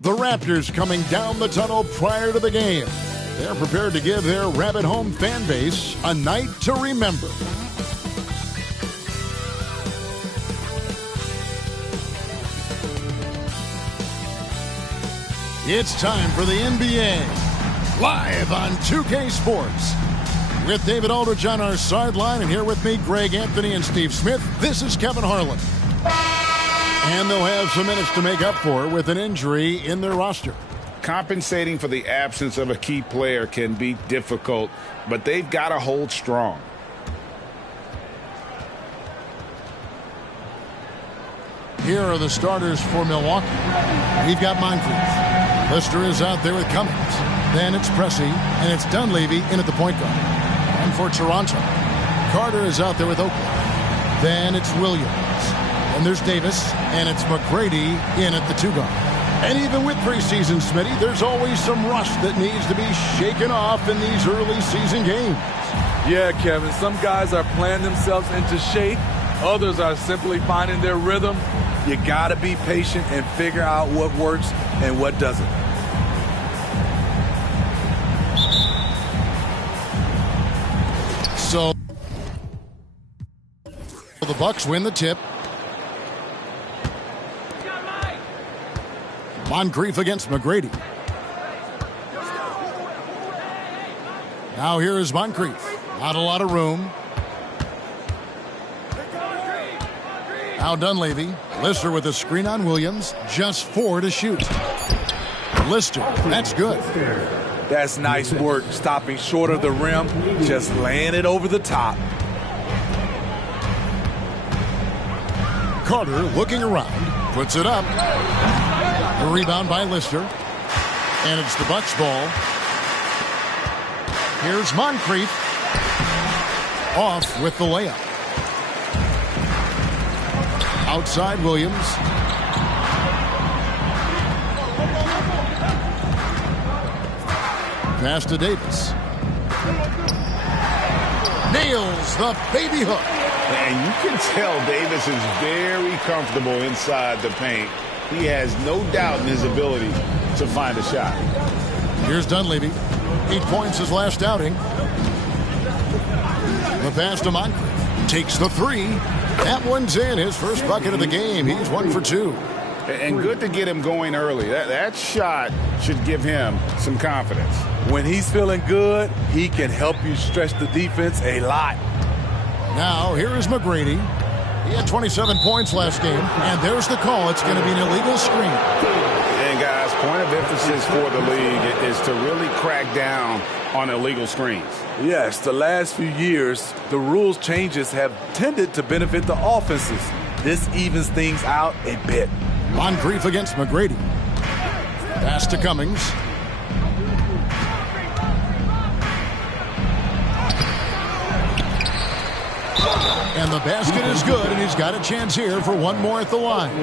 The Raptors coming down the tunnel prior to the game. They're prepared to give their rabid home fan base a night to remember. It's time for the NBA, live on 2K Sports. With David Aldridge on our sideline, and here with me, Greg Anthony and Steve Smith, this is Kevin Harlan. And they'll have some minutes to make up for with an injury in their roster. Compensating for the absence of a key player can be difficult, but they've got to hold strong. Here are the starters for Milwaukee. We've got Moncrief. Lister is out there with Cummings. Then it's Pressey, and it's Dunleavy in at the point guard. And for Toronto, Carter is out there with Oakley. Then it's Williams. And there's Davis, and it's McGrady in at the two guard. And even with preseason, Smitty, there's always some rust that needs to be shaken off in these early season games. Yeah, Kevin, some guys are playing themselves into shape. Others are simply finding their rhythm. You got to be patient and figure out what works and what doesn't. So the Bucks win the tip. Moncrief against McGrady. Now here is Moncrief. Not a lot of room. Now Dunleavy. Lister with a screen on Williams. Just 4 to shoot. Lister, that's good. That's nice work, stopping short of the rim, just laying it over the top. Carter looking around, puts it up. The rebound by Lister. And it's the Bucks ball. Here's Moncrief. Off with the layup. Outside Williams. Pass to Davis. Nails the baby hook. And you can tell Davis is very comfortable inside the paint. He has no doubt in his ability to find a shot. Here's Dunleavy. 8 points his last outing. The pass to Moncrief. Takes the three. That one's in. His first bucket of the game. He's 1 for 2. And good to get him going early. That shot should give him some confidence. When he's feeling good, he can help you stretch the defense a lot. Now, here is McGrady. He had 27 points last game, and there's the call. It's going to be an illegal screen. And, guys, point of emphasis for the league is to really crack down on illegal screens. Yes, the last few years, the rules changes have tended to benefit the offenses. This evens things out a bit. Moncrief against McGrady. Pass to Cummings. And the basket is good, and he's got a chance here for one more at the line.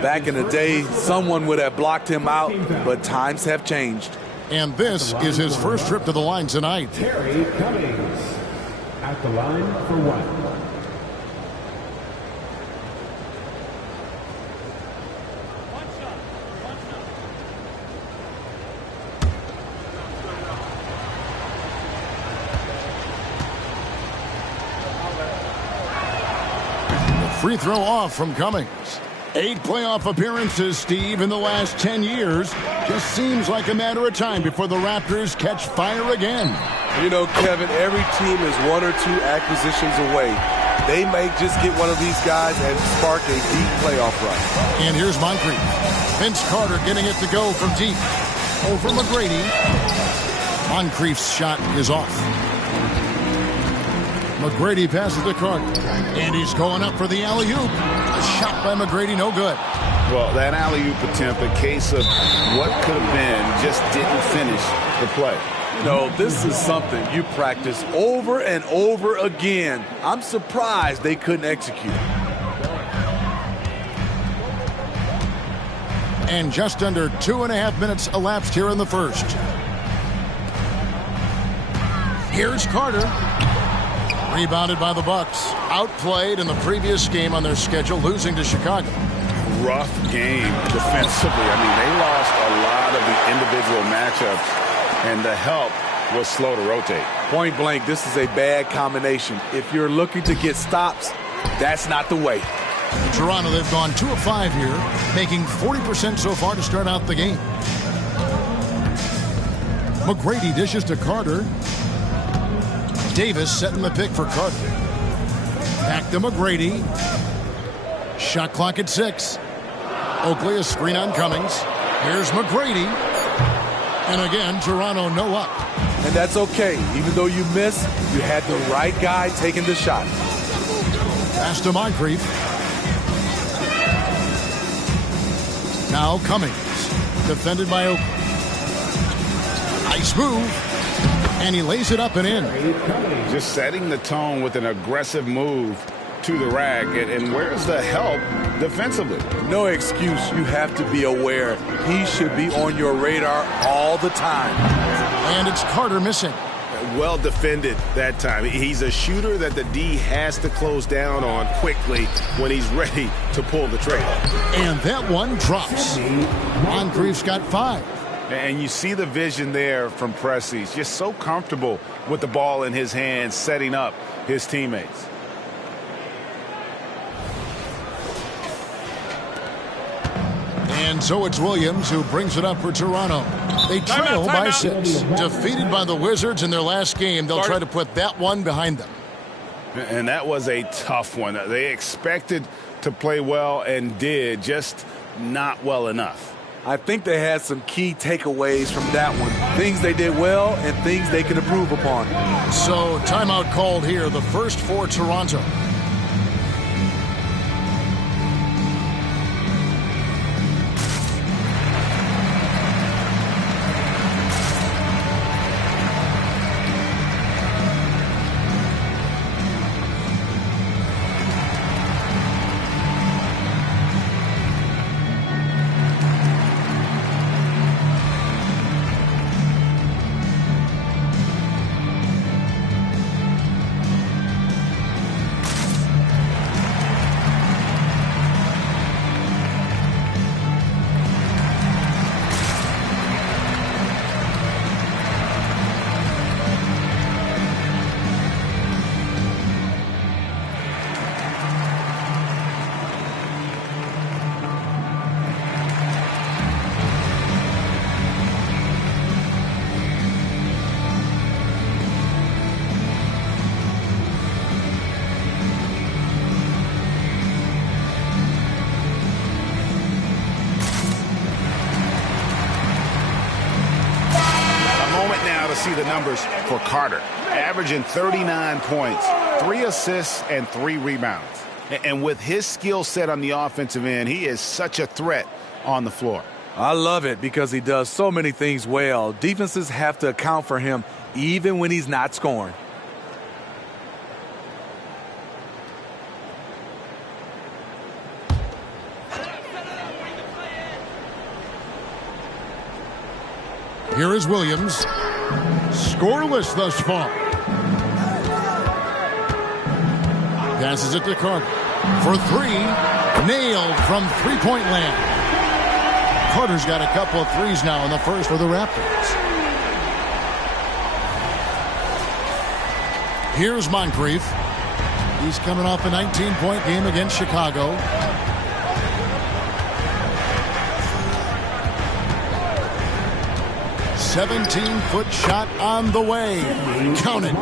Back in the day, someone would have blocked him out, but times have changed. And this is his first trip to the line tonight. Terry Cummings at the line for one. Free throw off from Cummings. 8 playoff appearances, Steve, in the last 10 years. Just seems like a matter of time before the Raptors catch fire again. You know, Kevin, every team is 1 or 2 acquisitions away. They may just get one of these guys and spark a deep playoff run. And here's Moncrief. Vince Carter getting it to go from deep. Over McGrady. Moncrief's shot is off. McGrady passes to Carter. And he's going up for the alley-oop. A shot by McGrady, no good. Well, that alley-oop attempt, a case of what could have been, just didn't finish the play. You know, this is something you practice over and over again. I'm surprised they couldn't execute. And just under 2.5 minutes elapsed here in the first. Here's Carter. Rebounded by the Bucks. Outplayed in the previous game on their schedule, losing to Chicago. rough game defensively. I mean, they lost a lot of the individual matchups, and the help was slow to rotate. Point blank, this is a bad combination. If you're looking to get stops, that's not the way. Toronto, they've gone 2 of 5 here, making 40% so far to start out the game. McGrady dishes to Carter. Davis setting the pick for Carter. Back to McGrady. Shot clock at 6. Oakley, a screen on Cummings. Here's McGrady. And again, Toronto no up. And that's okay. Even though you miss, you had the right guy taking the shot. Pass to Moncrief. Now Cummings. Defended by Oakley. Nice move. And he lays it up and in. Just setting the tone with an aggressive move to the rack. And where's the help defensively? No excuse. You have to be aware. He should be on your radar all the time. And it's Carter missing. Well defended that time. He's a shooter that the D has to close down on quickly when he's ready to pull the trigger. And that one drops. Moncrief's got 5. And you see the vision there from Pressey. He's just so comfortable with the ball in his hands, setting up his teammates. And so it's Williams who brings it up for Toronto. They trail by 6. Defeated by the Wizards in their last game, they'll try to put that one behind them. And that was a tough one. They expected to play well and did, just not well enough. I think they had some key takeaways from that one. Things they did well and things they can improve upon. So timeout called here, the first for Toronto. See the numbers for Carter, averaging 39 points, 3 assists, and 3 rebounds. And with his skill set on the offensive end, he is such a threat on the floor. I love it because he does so many things well. Defenses have to account for him even when he's not scoring. Here is Williams. Scoreless thus far. Passes it to Carter. For 3. Nailed from three-point land. Carter's got a couple of threes now in the first for the Raptors. Here's Moncrief. He's coming off a 19-point game against Chicago. "17-foot shot on the way." Count it.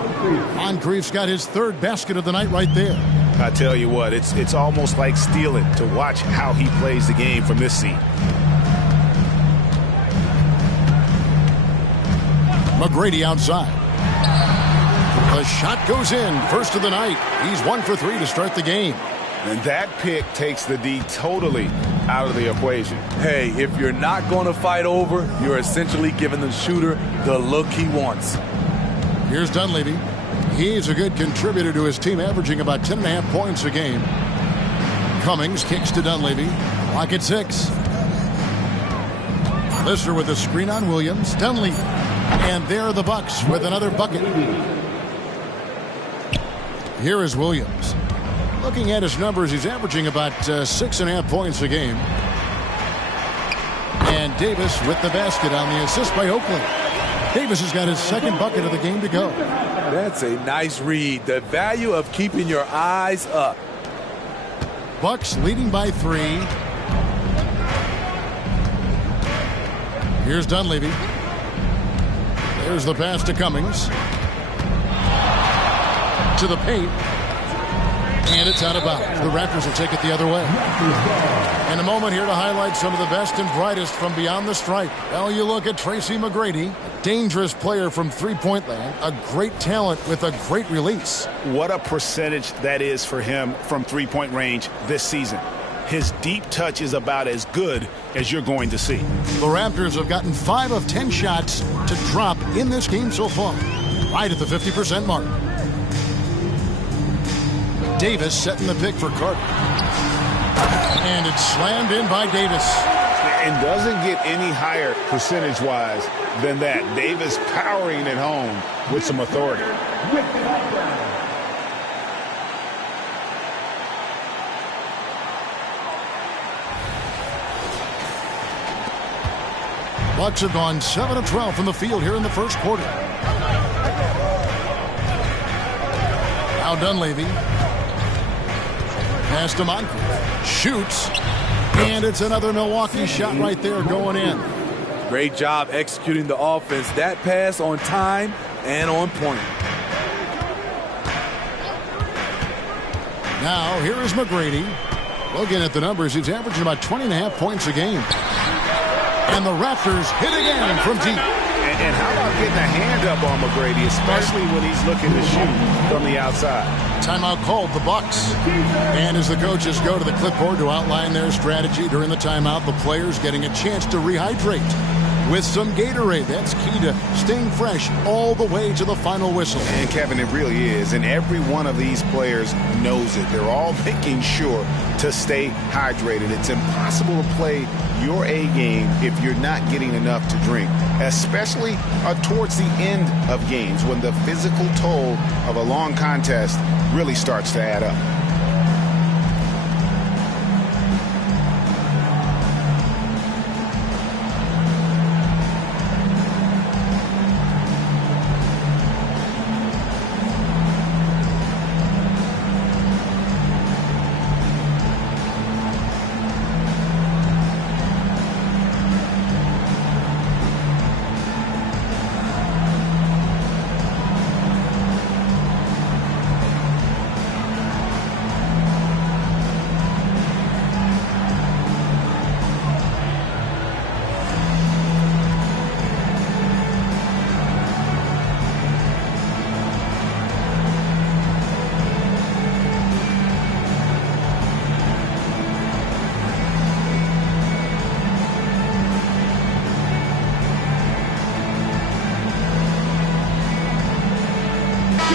Moncrief's got his 3rd basket of the night right there. I tell you what, it's almost like stealing to watch how he plays the game from this seat. McGrady outside. The shot goes in. First of the night. He's 1 for 3 to start the game. And that pick takes the D totally out of the equation. Hey, if you're not going to fight over, you're essentially giving the shooter the look he wants. Here's Dunleavy. He's a good contributor to his team, averaging about 10.5 points a game. Cummings kicks to Dunleavy. Clock at 6. Lister with a screen on Williams. Dunleavy. And there are the Bucks with another bucket. Here is Williams. Looking at his numbers, he's averaging about 6.5 points a game. And Davis with the basket on the assist by Oakley. Davis has got his second bucket of the game to go. That's a nice read. The value of keeping your eyes up. Bucks leading by 3. Here's Dunleavy. There's the pass to Cummings. To the paint. And it's out of bounds. The Raptors will take it the other way. In a moment here to highlight some of the best and brightest from beyond the stripe. Well, you look at Tracy McGrady, a dangerous player from three-point land, a great talent with a great release. What a percentage that is for him from three-point range this season. His deep touch is about as good as you're going to see. The Raptors have gotten 5 of 10 shots to drop in this game so far, right at the 50% mark. Davis setting the pick for Carter. And it's slammed in by Davis. And doesn't get any higher percentage-wise than that. Davis powering it home with some authority. Bucks have gone 7 of 12 from the field here in the first quarter. Now Dunleavy. Pass to Moncrief. Shoots. And it's another Milwaukee shot right there going in. Great job executing the offense. That pass on time and on point. Now here is McGrady. Looking at the numbers, he's averaging about 20.5 points a game. And the Raptors hit again from deep. And how about getting a hand up on McGrady, especially when he's looking to shoot from the outside. Timeout called, the Bucks. And as the coaches go to the clipboard to outline their strategy during the timeout, the players getting a chance to rehydrate with some Gatorade. That's key to staying fresh all the way to the final whistle. And Kevin, it really is. And every one of these players knows it. They're all making sure to stay hydrated. It's impossible to play your A game if you're not getting enough to drink, especially towards the end of games when the physical toll of a long contest really starts to add up.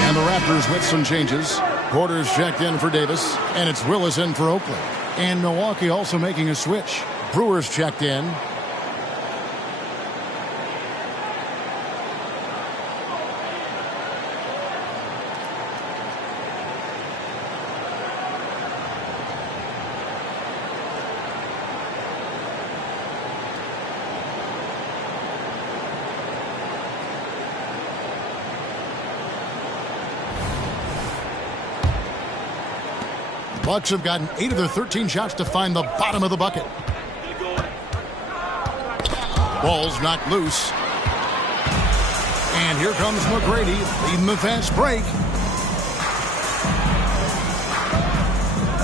And the Raptors with some changes. Porter's checked in for Davis, and it's Willis in for Oakley. And Milwaukee also making a switch. Brewer's checked in. Bucks have gotten 8 of their 13 shots to find the bottom of the bucket. Ball's knocked loose. And here comes McGrady leading the fast break.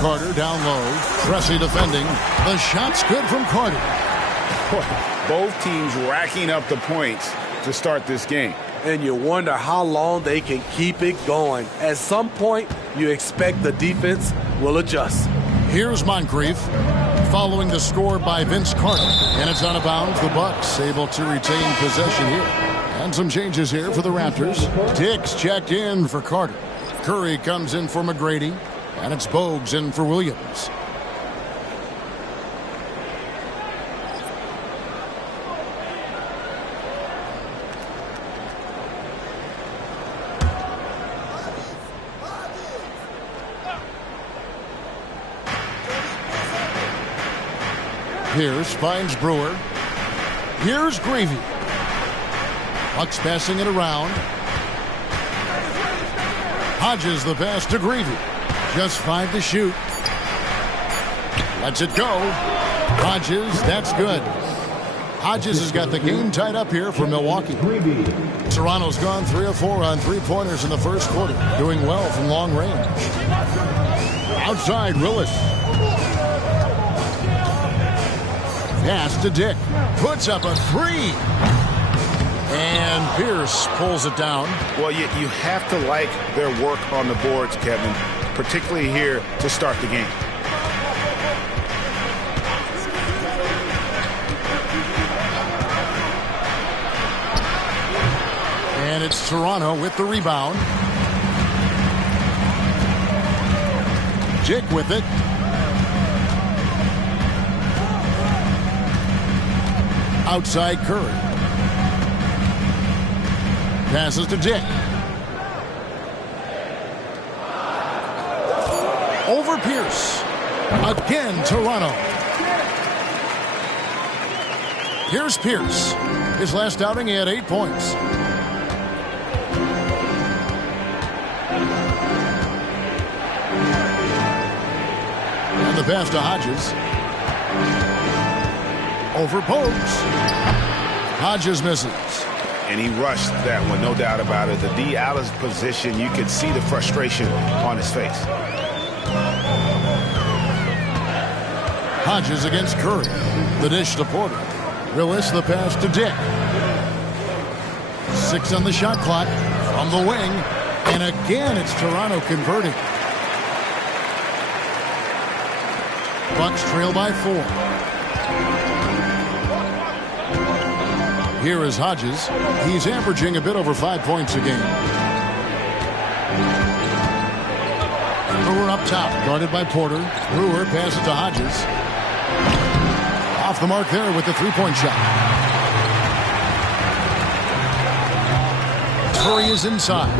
Carter down low. Pressey defending. The shot's good from Carter. Both teams racking up the points to start this game. And you wonder how long they can keep it going. At some point, you expect the defense will adjust. Here's Moncrief following the score by Vince Carter. And it's out of bounds. The Bucks able to retain possession here. And some changes here for the Raptors. Dix checked in for Carter. Curry comes in for McGrady. And it's Bogues in for Williams. Pierce finds Brewer. Here's Gravy. Bucks passing it around. Hodges the pass to Gravy. Just 5 to shoot. Lets it go. Hodges, that's good. Hodges has got the game tied up here for Milwaukee. Toronto's gone 3 of 4 on three-pointers in the first quarter, doing well from long range. Outside, Willis. Pass to Dick. Puts up a 3. And Pierce pulls it down. Well, you have to like their work on the boards, Kevin, particularly here to start the game. And it's Toronto with the rebound. Dick with it. Outside Curry. Passes to Dick. Over Pierce. Again, Toronto. Here's Pierce. His last outing, he had 8 points. And the pass to Hodges. Over Pogues. Hodges misses. And he rushed that one, no doubt about it. The D out of position, you could see the frustration on his face. Hodges against Curry. The dish to Porter. Willis the pass to Dick. 6 on the shot clock from the wing. And again, it's Toronto converting. Bucks trail by 4. Here is Hodges. He's averaging a bit over 5 points a game. Brewer up top, guarded by Porter. Brewer passes to Hodges. Off the mark there with the three-point shot. Curry is inside.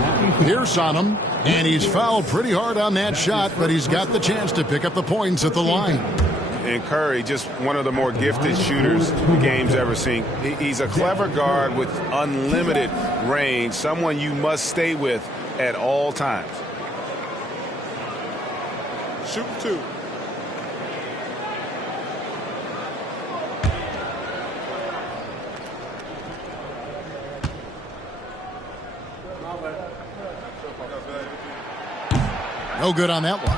Pierce on him, and he's fouled pretty hard on that shot, but he's got the chance to pick up the points at the line. And Curry, just one of the more gifted shooters the game's ever seen. He's a clever guard with unlimited range, someone you must stay with at all times. Shoot 2. No good on that one.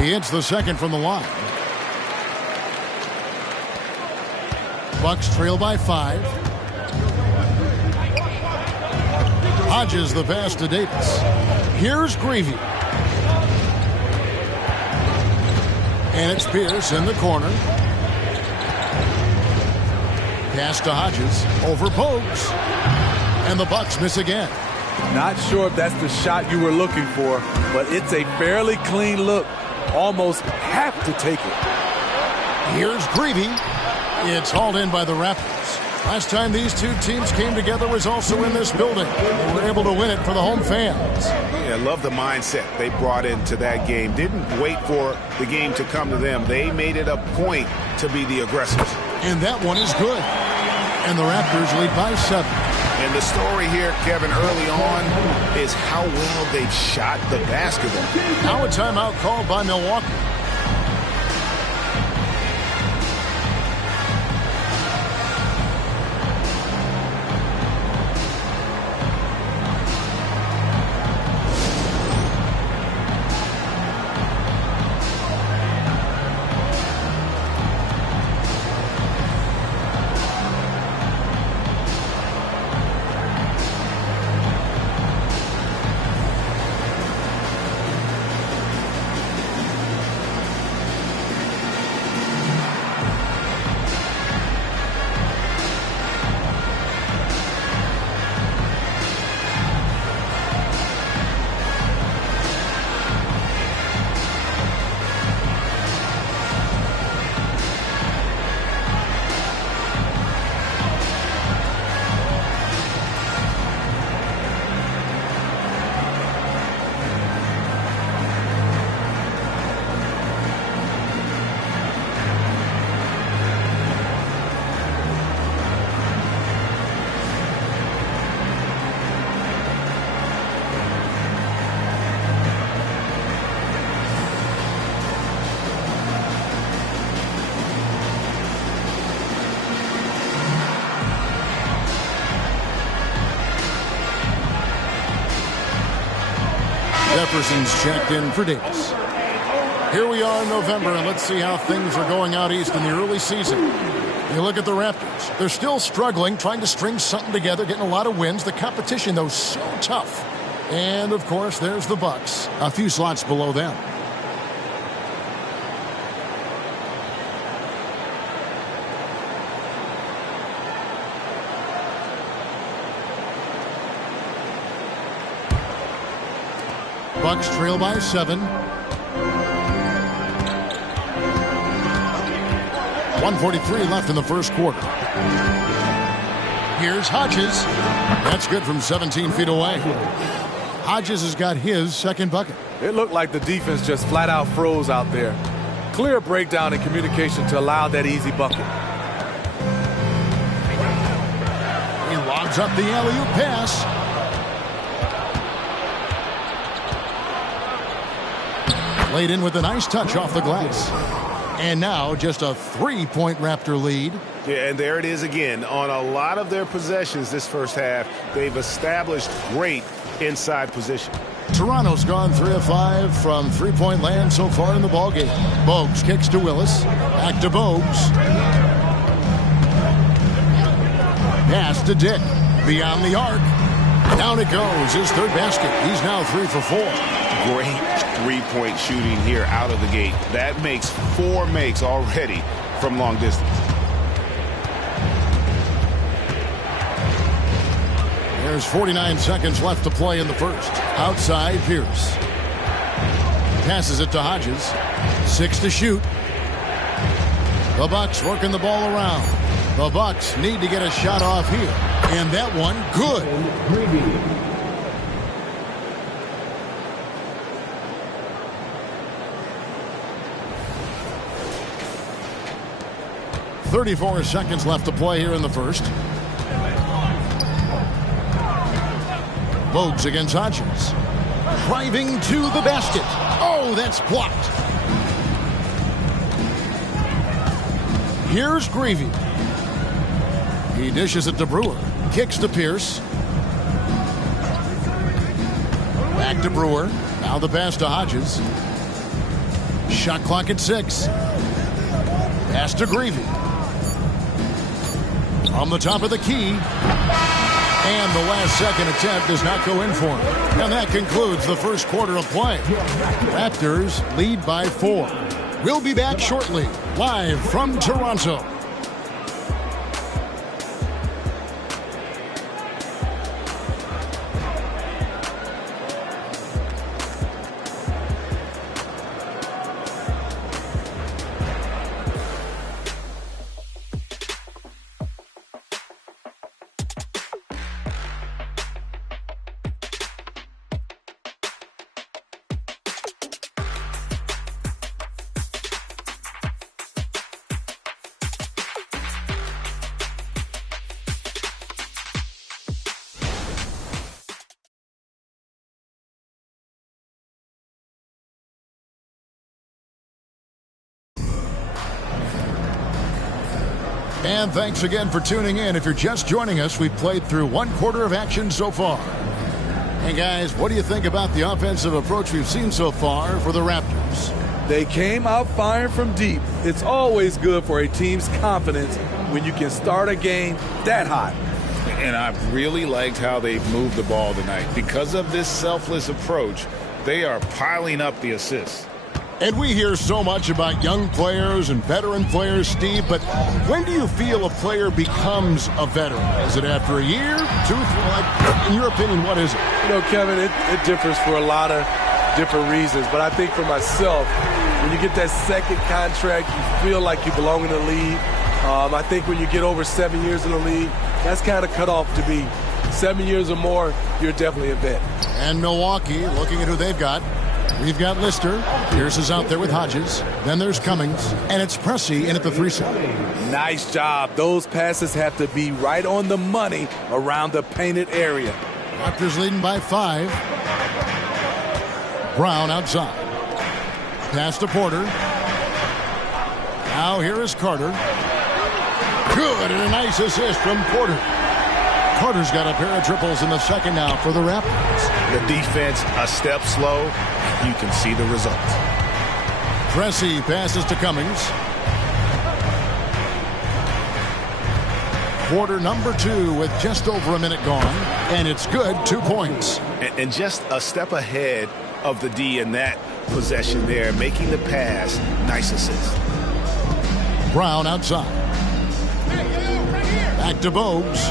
He hits the second from the line. Bucks trail by 5. Hodges the pass to Davis. Here's Gravy. And it's Pierce in the corner. Pass to Hodges. Over Pogues. And the Bucks miss again. Not sure if that's the shot you were looking for, but it's a fairly clean look. Almost have to take it. Here's Gravy. It's hauled in by the Raptors. Last time these two teams came together was also in this building. They were able to win it for the home fans. Yeah, I love the mindset they brought into that game. Didn't wait for the game to come to them. They made it a point to be the aggressors. And that one is good. And the Raptors lead by 7. And the story here, Kevin, early on is how well they've shot the basketball. Now a timeout called by Milwaukee. Jefferson's checked in for Davis. Here we are in November, and let's see how things are going out east in the early season. You look at the Raptors. They're still struggling, trying to string something together, getting a lot of wins. The competition, though, so tough. And, of course, there's the Bucks, a few slots below them. Bucks trail by 7. 1:43 left in the first quarter. Here's Hodges. That's good from 17 feet away. Hodges has got his second bucket. It looked like the defense just flat out froze out there. Clear breakdown in communication to allow that easy bucket. He lobs up the alley-oop pass. Laid in with a nice touch off the glass. And now just a 3-point Raptor lead. Yeah, and there it is again. On a lot of their possessions this first half, they've established great inside position. Toronto's gone 3 of 5 from three-point land so far in the ballgame. Bogues kicks to Willis. Back to Bogues. Pass to Dick. Beyond the arc. Down it goes. His third basket. He's now 3 for 4. Great three-point shooting here out of the gate. That makes 4 makes already from long distance. There's 49 seconds left to play in the first. Outside, Pierce. Passes it to Hodges. 6 to shoot. The Bucks working the ball around. The Bucks need to get a shot off here. And that one, good. 34 seconds left to play here in the first. Bogues against Hodges. Driving to the basket. Oh, that's blocked. Here's Greavy. He dishes it to Brewer. Kicks to Pierce. Back to Brewer. Now the pass to Hodges. Shot clock at 6. Pass to Greavy. From the top of the key. And the last second attempt does not go in for him. And that concludes the first quarter of play. Raptors lead by 4. We'll be back shortly, live from Toronto. And thanks again for tuning in. If you're just joining us, we've played through 1 quarter of action so far. Hey guys, what do you think about the offensive approach we've seen so far for the Raptors? They came out firing from deep. It's always good for a team's confidence when you can start a game that hot. And I've really liked how they've moved the ball tonight. Because of this selfless approach, they are piling up the assists. And we hear so much about young players and veteran players, Steve, but when do you feel a player becomes a veteran? Is it after a year, 2, 3? Like, in your opinion, what is it? You know, Kevin, it differs for a lot of different reasons. But I think for myself, when you get that second contract, you feel like you belong in the league. I think when you get over 7 years in the league, that's kind of cut off to be 7 years or more, you're definitely a vet. And Milwaukee, looking at who they've got. We've got Lister. Pierce is out there with Hodges. Then there's Cummings. And it's Pressey in at the 3 slot. Nice job. Those passes have to be right on the money around the painted area. Raptors leading by 5. Brown outside. Pass to Porter. Now here is Carter. Good, and a nice assist from Porter. Carter's got a pair of triples in the second now for the Raptors. The defense a step slow. You can see the result. Pressey passes to Cummings. Quarter number 2 with just over a minute gone. And it's good. 2 points. And just a step ahead of the D in that possession there, making the pass. Nice assist. Brown outside. Back to Bogues.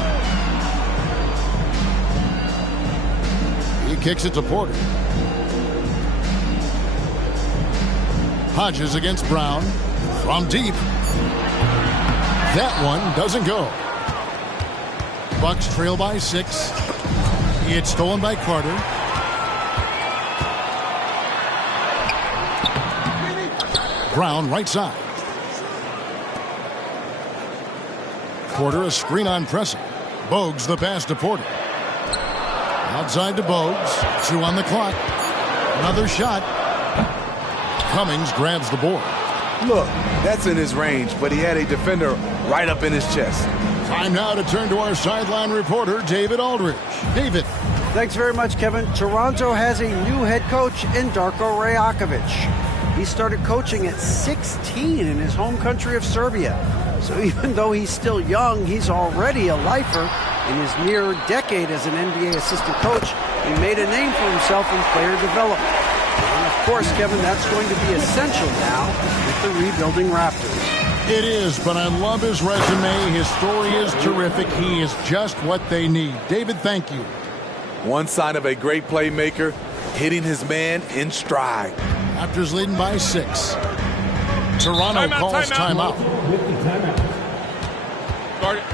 He kicks it to Porter. Hodges against Brown. From deep. That one doesn't go. Bucks trail by 6. It's stolen by Carter. Brown right side. Porter a screen on Pressey. Bogues the pass to Porter. Outside to Bogues. 2 on the clock. Another shot. Cummings grabs the board. Look, that's in his range, but he had a defender right up in his chest. Time now to turn to our sideline reporter, David Aldridge. David. Thanks very much, Kevin. Toronto has a new head coach in Darko Rajakovic. He started coaching at 16 in his home country of Serbia. So even though he's still young, he's already a lifer. In his near decade as an NBA assistant coach, he made a name for himself in player development. And of course, Kevin, that's going to be essential now with the rebuilding Raptors. It is, but I love his resume. His story is terrific. He is just what they need. David, thank you. One sign of a great playmaker, hitting his man in stride. Raptors leading by 6. Toronto calls timeout. Start it.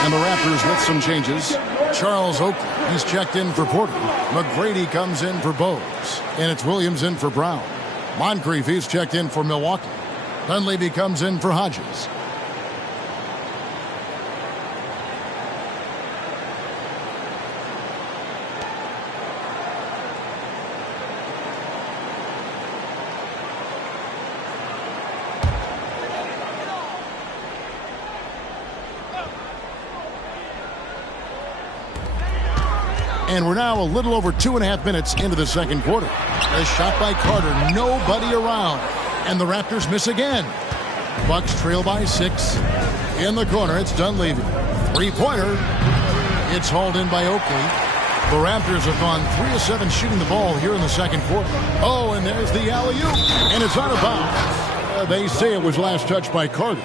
And the Raptors with some changes. Charles Oakley, he's checked in for Porter. McGrady comes in for Bogues. And it's Williams in for Brown. Moncrief, he's checked in for Milwaukee. Dunleavy comes in for Hodges. And we're now a little over 2.5 minutes into the second quarter. A shot by Carter, nobody around. And the Raptors miss again. Bucks trail by 6. In the corner, it's Dunleavy. Three-pointer. It's hauled in by Oakley. The Raptors have gone 3 of 7 shooting the ball here in the second quarter. Oh, and there's the alley-oop. And it's out of bounds. They say it was last touched by Carter.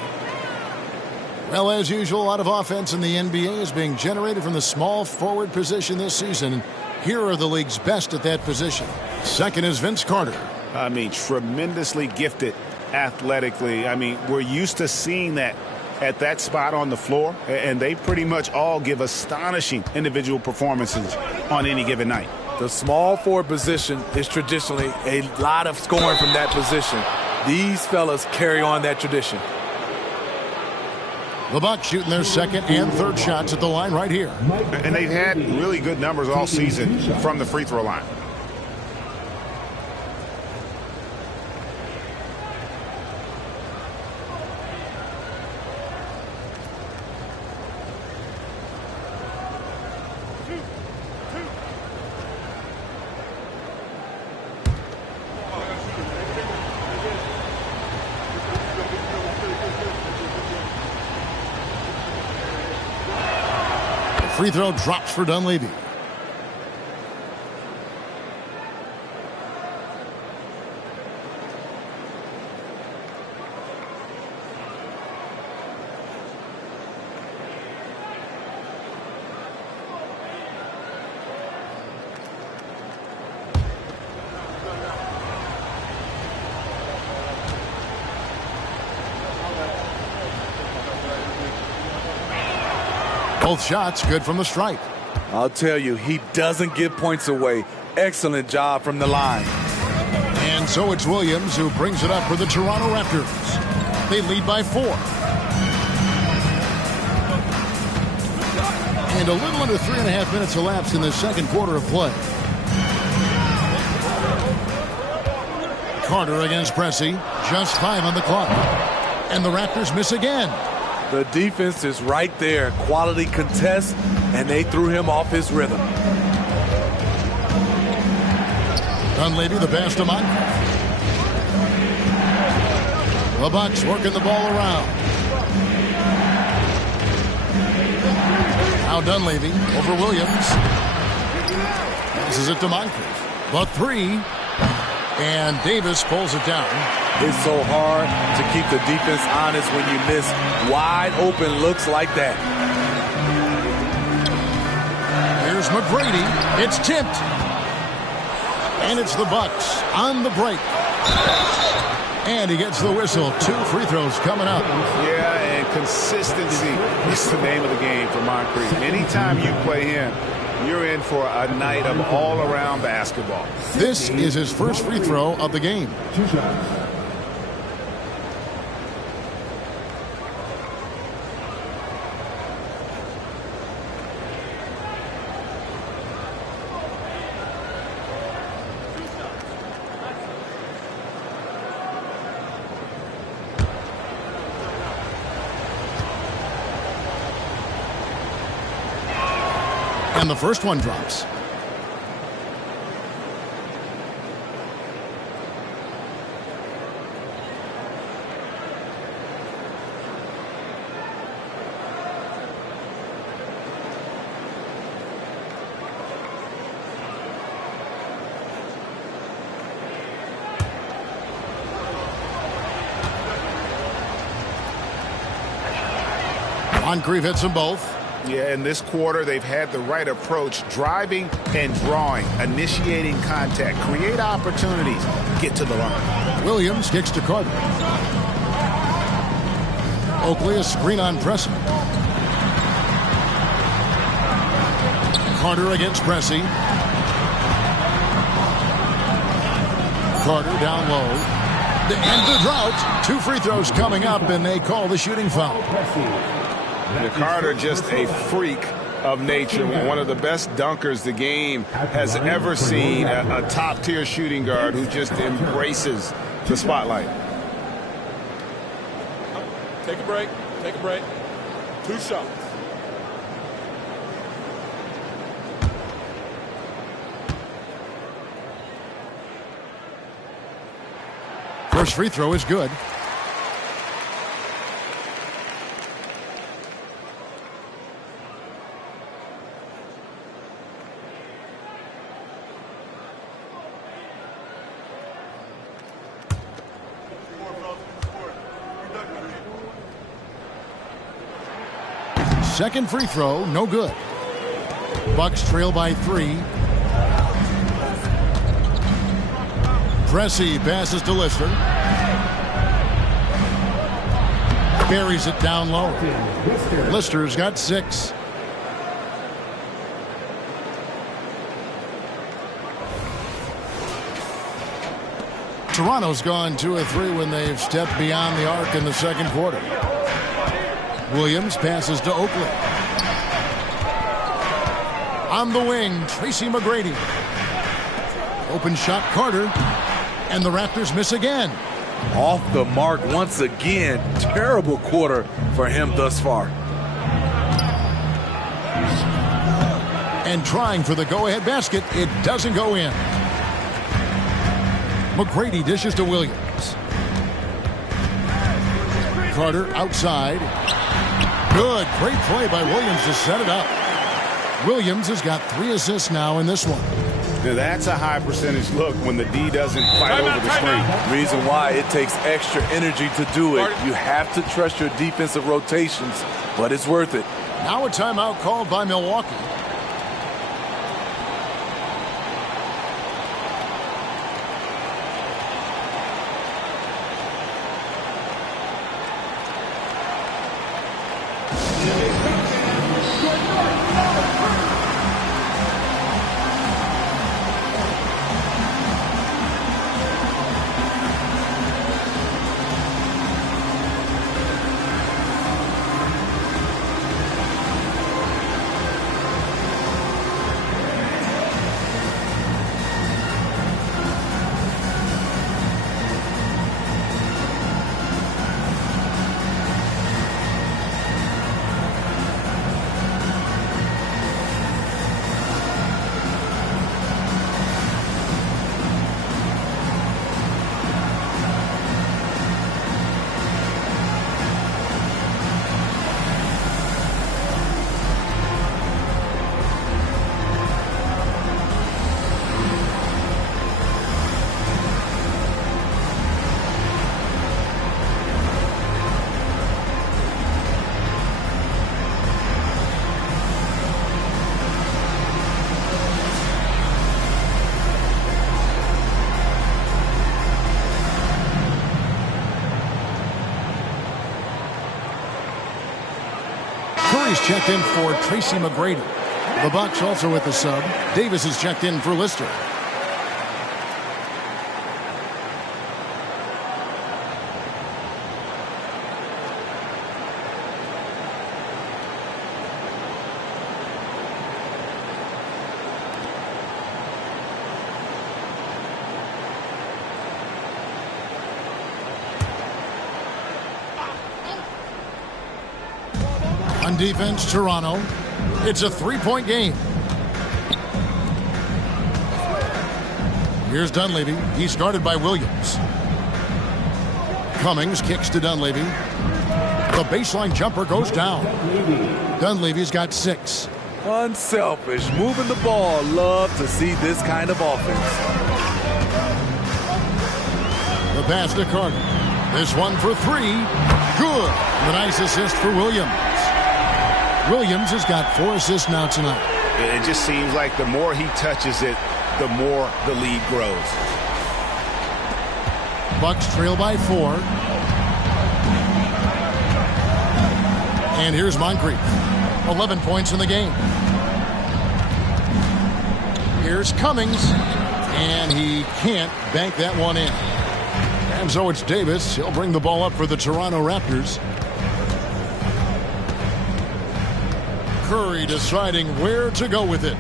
Well, as usual, a lot of offense in the NBA is being generated from the small forward position this season. Here are the league's best at that position. Second is Vince Carter. I mean, tremendously gifted athletically. I mean, we're used to seeing that at that spot on the floor, and they pretty much all give astonishing individual performances on any given night. The small forward position is traditionally a lot of scoring from that position. These fellas carry on that tradition. The Bucks shooting their second and third shots at the line right here. And they've had really good numbers all season from the free throw line. Free throw drops for Dunleavy. Both shots good from the stripe. I'll tell you, he doesn't give points away. Excellent job from the line. And so it's Williams who brings it up for the Toronto Raptors. They lead by 4. And a little under 3.5 minutes elapsed in the second quarter of play. Carter against Pressey. Just 5 on the clock. And the Raptors miss again. The defense is right there. Quality contest, and they threw him off his rhythm. Dunleavy, the pass to Moncrief. The Bucks working the ball around. Now Dunleavy over Williams. Passes it to Moncrief. The 3. And Davis pulls it down. It's so hard to keep the defense honest when you miss wide open looks like that. Here's McGrady. It's tipped. And it's the Bucks on the break. And he gets the whistle. 2 free throws coming up. Yeah, and consistency is the name of the game for Moncrief. Anytime you play him, you're in for a night of all-around basketball. This is his first free throw of the game. 2 shots. And the first one drops. Moncrief hits them both. Yeah, in this quarter, they've had the right approach, driving and drawing, initiating contact, create opportunities, get to the line. Williams kicks to Carter. Oakley a screen on Pressey. Carter against Pressey. Carter down low. The end of the drought. 2 free throws coming up, and they call the shooting foul. Carter, just a freak of nature, one of the best dunkers the game has ever seen, a top-tier shooting guard who just embraces the spotlight. Take a break. Take a break. 2 shots. First free throw is good. Second free throw, no good. Bucks trail by 3. Pressey passes to Lister. Buries it down low. Lister's got 6. Toronto's gone 2 of 3 when they've stepped beyond the arc in the second quarter. Williams passes to Oakley. On the wing, Tracy McGrady. Open shot, Carter. And the Raptors miss again. Off the mark once again. Terrible quarter for him thus far. And trying for the go-ahead basket, it doesn't go in. McGrady dishes to Williams. Carter outside. Good, great play by Williams to set it up. Williams has got 3 assists now in this one. Now that's a high percentage look when the D doesn't fight over the screen. Reason why it takes extra energy to do it. You have to trust your defensive rotations, but it's worth it. Now a timeout called by Milwaukee. Curry's checked in for Tracy McGrady. The Bucks also with the sub. Davis is checked in for Lister. On defense, Toronto. It's a 3-point game. Here's Dunleavy. He's guarded by Williams. Cummings kicks to Dunleavy. The baseline jumper goes down. Dunleavy's got 6. Unselfish, moving the ball. Love to see this kind of offense. The pass to Carter. This one for 3. Good. The nice assist for Williams. Williams has got 4 assists now tonight. It just seems like the more he touches it, the more the lead grows. Bucks trail by 4. And here's Moncrief. 11 points in the game. Here's Cummings. And he can't bank that one in. And so it's Davis. He'll bring the ball up for the Toronto Raptors. Curry deciding where to go with it.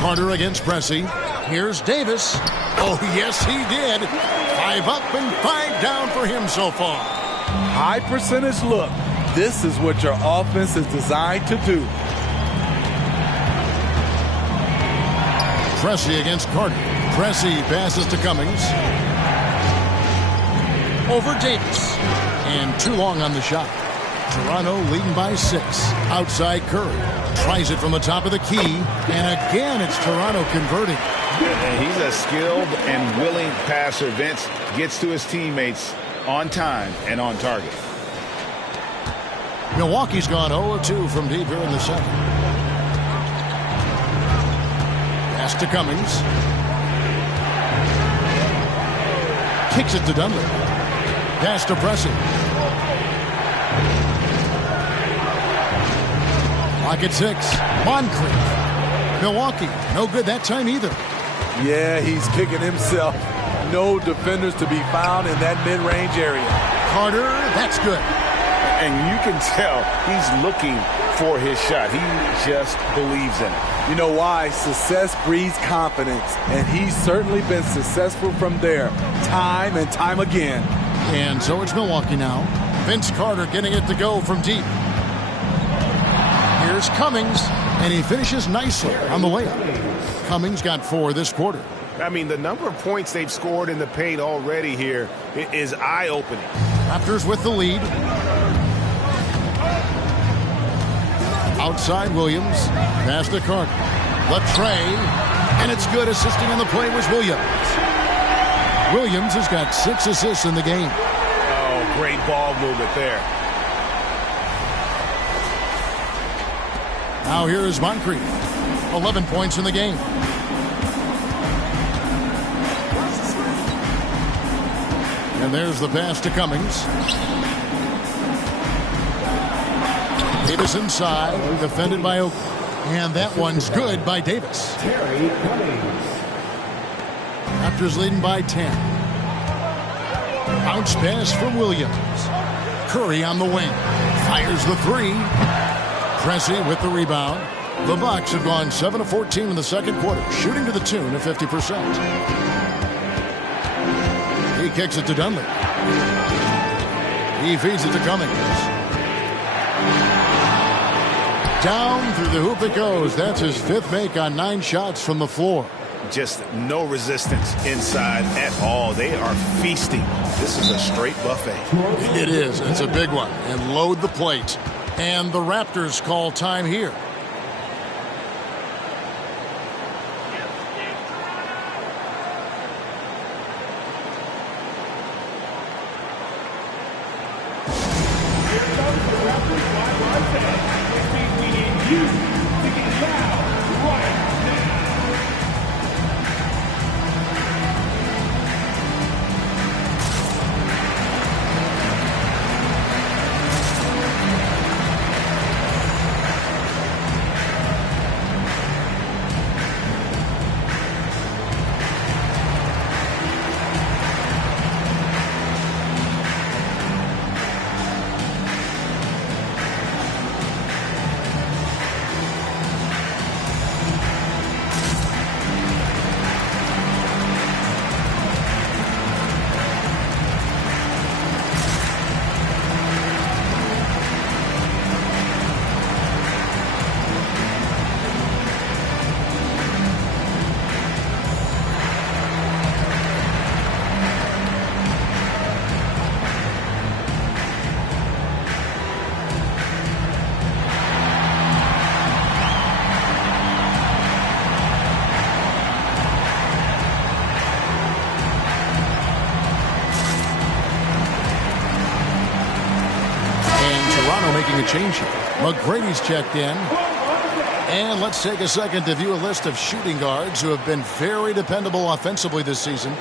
Carter against Pressey. Here's Davis. Oh, yes, he did. 5 up and 5 down for him so far. High percentage look. This is what your offense is designed to do. Pressey against Carter. Pressey passes to Cummings. Over Davis. And too long on the shot. Toronto leading by 6. Outside Curry. Tries it from the top of the key. And again, it's Toronto converting. He's a skilled and willing passer. Vince gets to his teammates on time and on target. Milwaukee's gone 0-2 from deep here in the second. Pass to Cummings. Kicks it to Dunleavy. Pass to Pressey. Clock at 6. Moncrief. Milwaukee, no good that time either. Yeah, he's kicking himself. No defenders to be found in that mid-range area. Carter, that's good. And you can tell he's looking for his shot. He just believes in it. You know why? Success breeds confidence, and he's certainly been successful from there time and time again. And so it's Milwaukee now. Vince Carter getting it to go from deep. Here's Cummings, and he finishes nicely on the layup. Cummings got 4 this quarter. I mean, the number of points they've scored in the paint already here is eye-opening. Raptors with the lead. Outside Williams. Pass to Carter. Latrey. And it's good. Assisting on the play was Williams. Williams has got 6 assists in the game. Oh, great ball movement there. Now here is Moncrief. 11 points in the game. And there's the pass to Cummings. Davis inside, defended by Oak. And that one's good by Davis. Raptors leading by 10. Bounce pass from Williams. Curry on the wing. Fires the 3. Pressey with the rebound. The Bucks have gone 7 of 14 in the second quarter, shooting to the tune of 50%. He kicks it to Dunleavy. He feeds it to Cummings. Down through the hoop it goes. That's his 5th make on 9 shots from the floor. Just no resistance inside at all. They are feasting. This is a straight buffet. It is. It's a big one. And load the plate. And the Raptors call time here. Making a change here. McGrady's checked in. And let's take a second to view a list of shooting guards who have been very dependable offensively this season.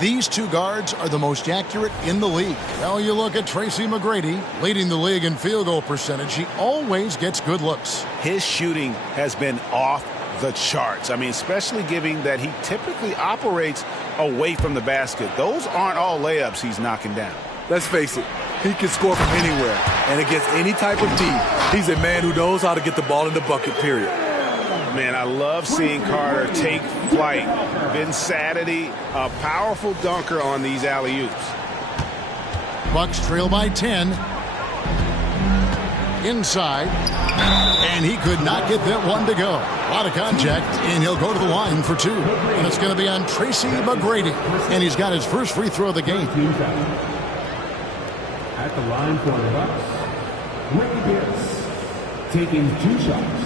These 2 guards are the most accurate in the league. Now you look at Tracy McGrady, leading the league in field goal percentage. He always gets good looks. His shooting has been off the charts. I mean, especially given that he typically operates away from the basket. Those aren't all layups he's knocking down. Let's face it. He can score from anywhere and against any type of team. He's a man who knows how to get the ball in the bucket, period. Man, I love seeing Carter take flight. Been Saturday, a powerful dunker on these alley-oops. Bucks trail by 10. Inside. And he could not get that one to go. A lot of contact, and he'll go to the line for 2. And it's going to be on Tracy McGrady. And he's got his first free throw of the game. At the line for the Bucks, Ricky Pierce, taking 2 shots.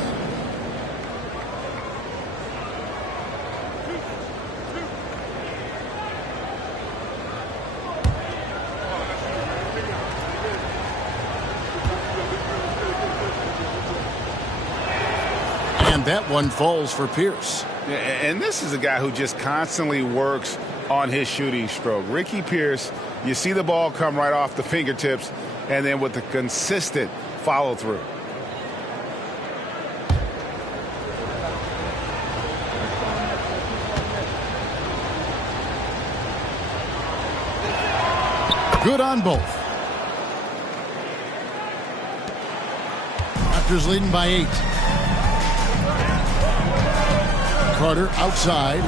And that one falls for Pierce. And this is a guy who just constantly works on his shooting stroke. Ricky Pierce, you see the ball come right off the fingertips, and then with the consistent follow-through. Good on both. Raptors leading by 8. Carter outside.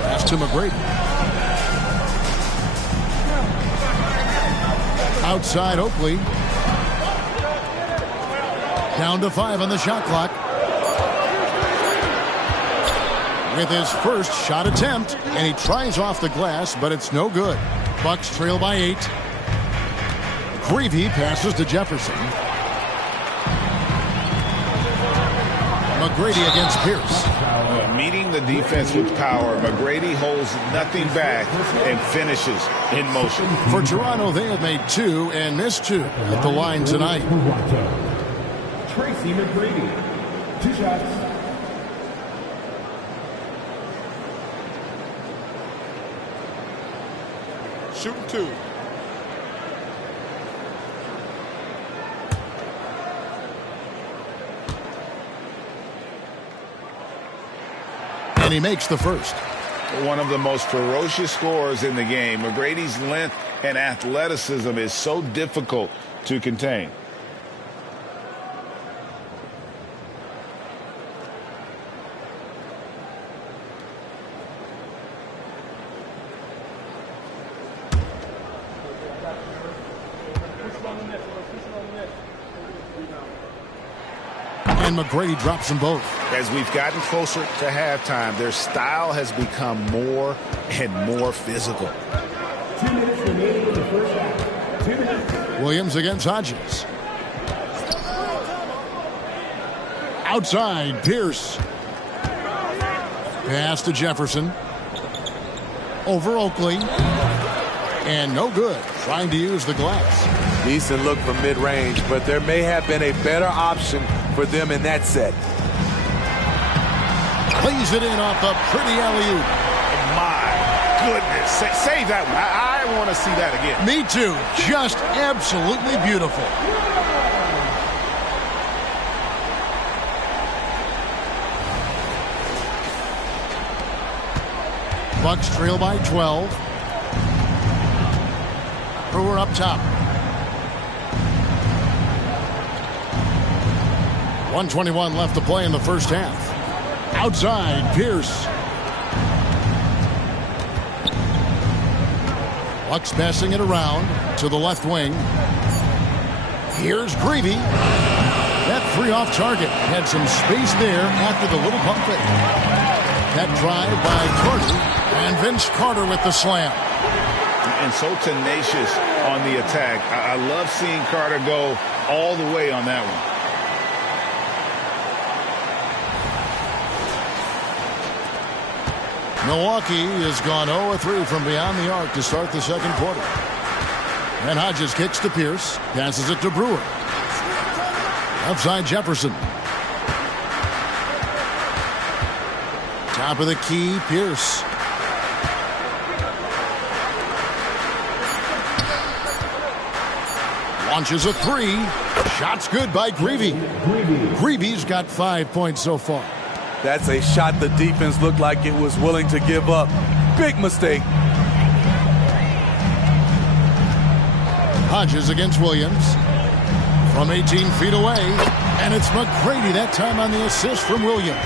Pass to McGrady. Outside Oakley. Down to 5 on the shot clock. With his first shot attempt, and he tries off the glass, but it's no good. Bucks trail by 8. Creevy passes to Jefferson. McGrady against Pierce. Meeting the defense with power, McGrady holds nothing back and finishes in motion. For Toronto, they have made 2 and missed 2 at the line tonight. Tracy McGrady, 2 shots. Shooting 2. And he makes the first. One of the most ferocious scorers in the game. McGrady's length and athleticism is so difficult to contain. And McGrady drops them both. As we've gotten closer to halftime, their style has become more and more physical. 2 minutes remaining in the first half. 2 minutes. Williams against Hodges. Outside, Pierce. Pass to Jefferson. Over Oakley. And no good. Trying to use the glass. Decent look from mid-range, but there may have been a better option for them in that set. Plays it in off the pretty alley-oop. My goodness. Save that one. I want to see that again. Me too. Just absolutely beautiful. Bucks trail by 12. Brewer up top. 1:21 left to play in the first half. Outside, Pierce. Bucks passing it around to the left wing. Here's Greavy. That 3 off target. Had some space there after the little pump fake. That drive by Carter. And Vince Carter with the slam. And so tenacious on the attack. I love seeing Carter go all the way on that one. Milwaukee has gone 0-3 from beyond the arc to start the second quarter. And Hodges kicks to Pierce. Passes it to Brewer. Outside Jefferson. Top of the key, Pierce. Launches a 3. Shot's good by Greavy. Greavy's got 5 points so far. That's a shot the defense looked like it was willing to give up. Big mistake. Hodges against Williams. From 18 feet away. And it's McGrady that time on the assist from Williams.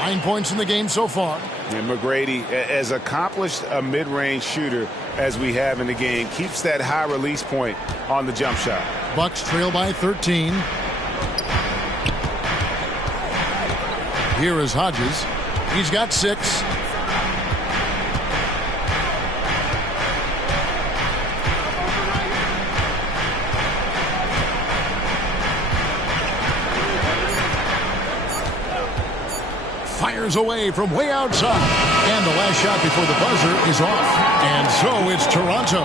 9 points in the game so far. And McGrady, as accomplished a mid-range shooter as we have in the game, keeps that high release point on the jump shot. Bucks trail by 13. Here is Hodges. He's got 6. Fires away from way outside. And the last shot before the buzzer is off. And so it's Toronto.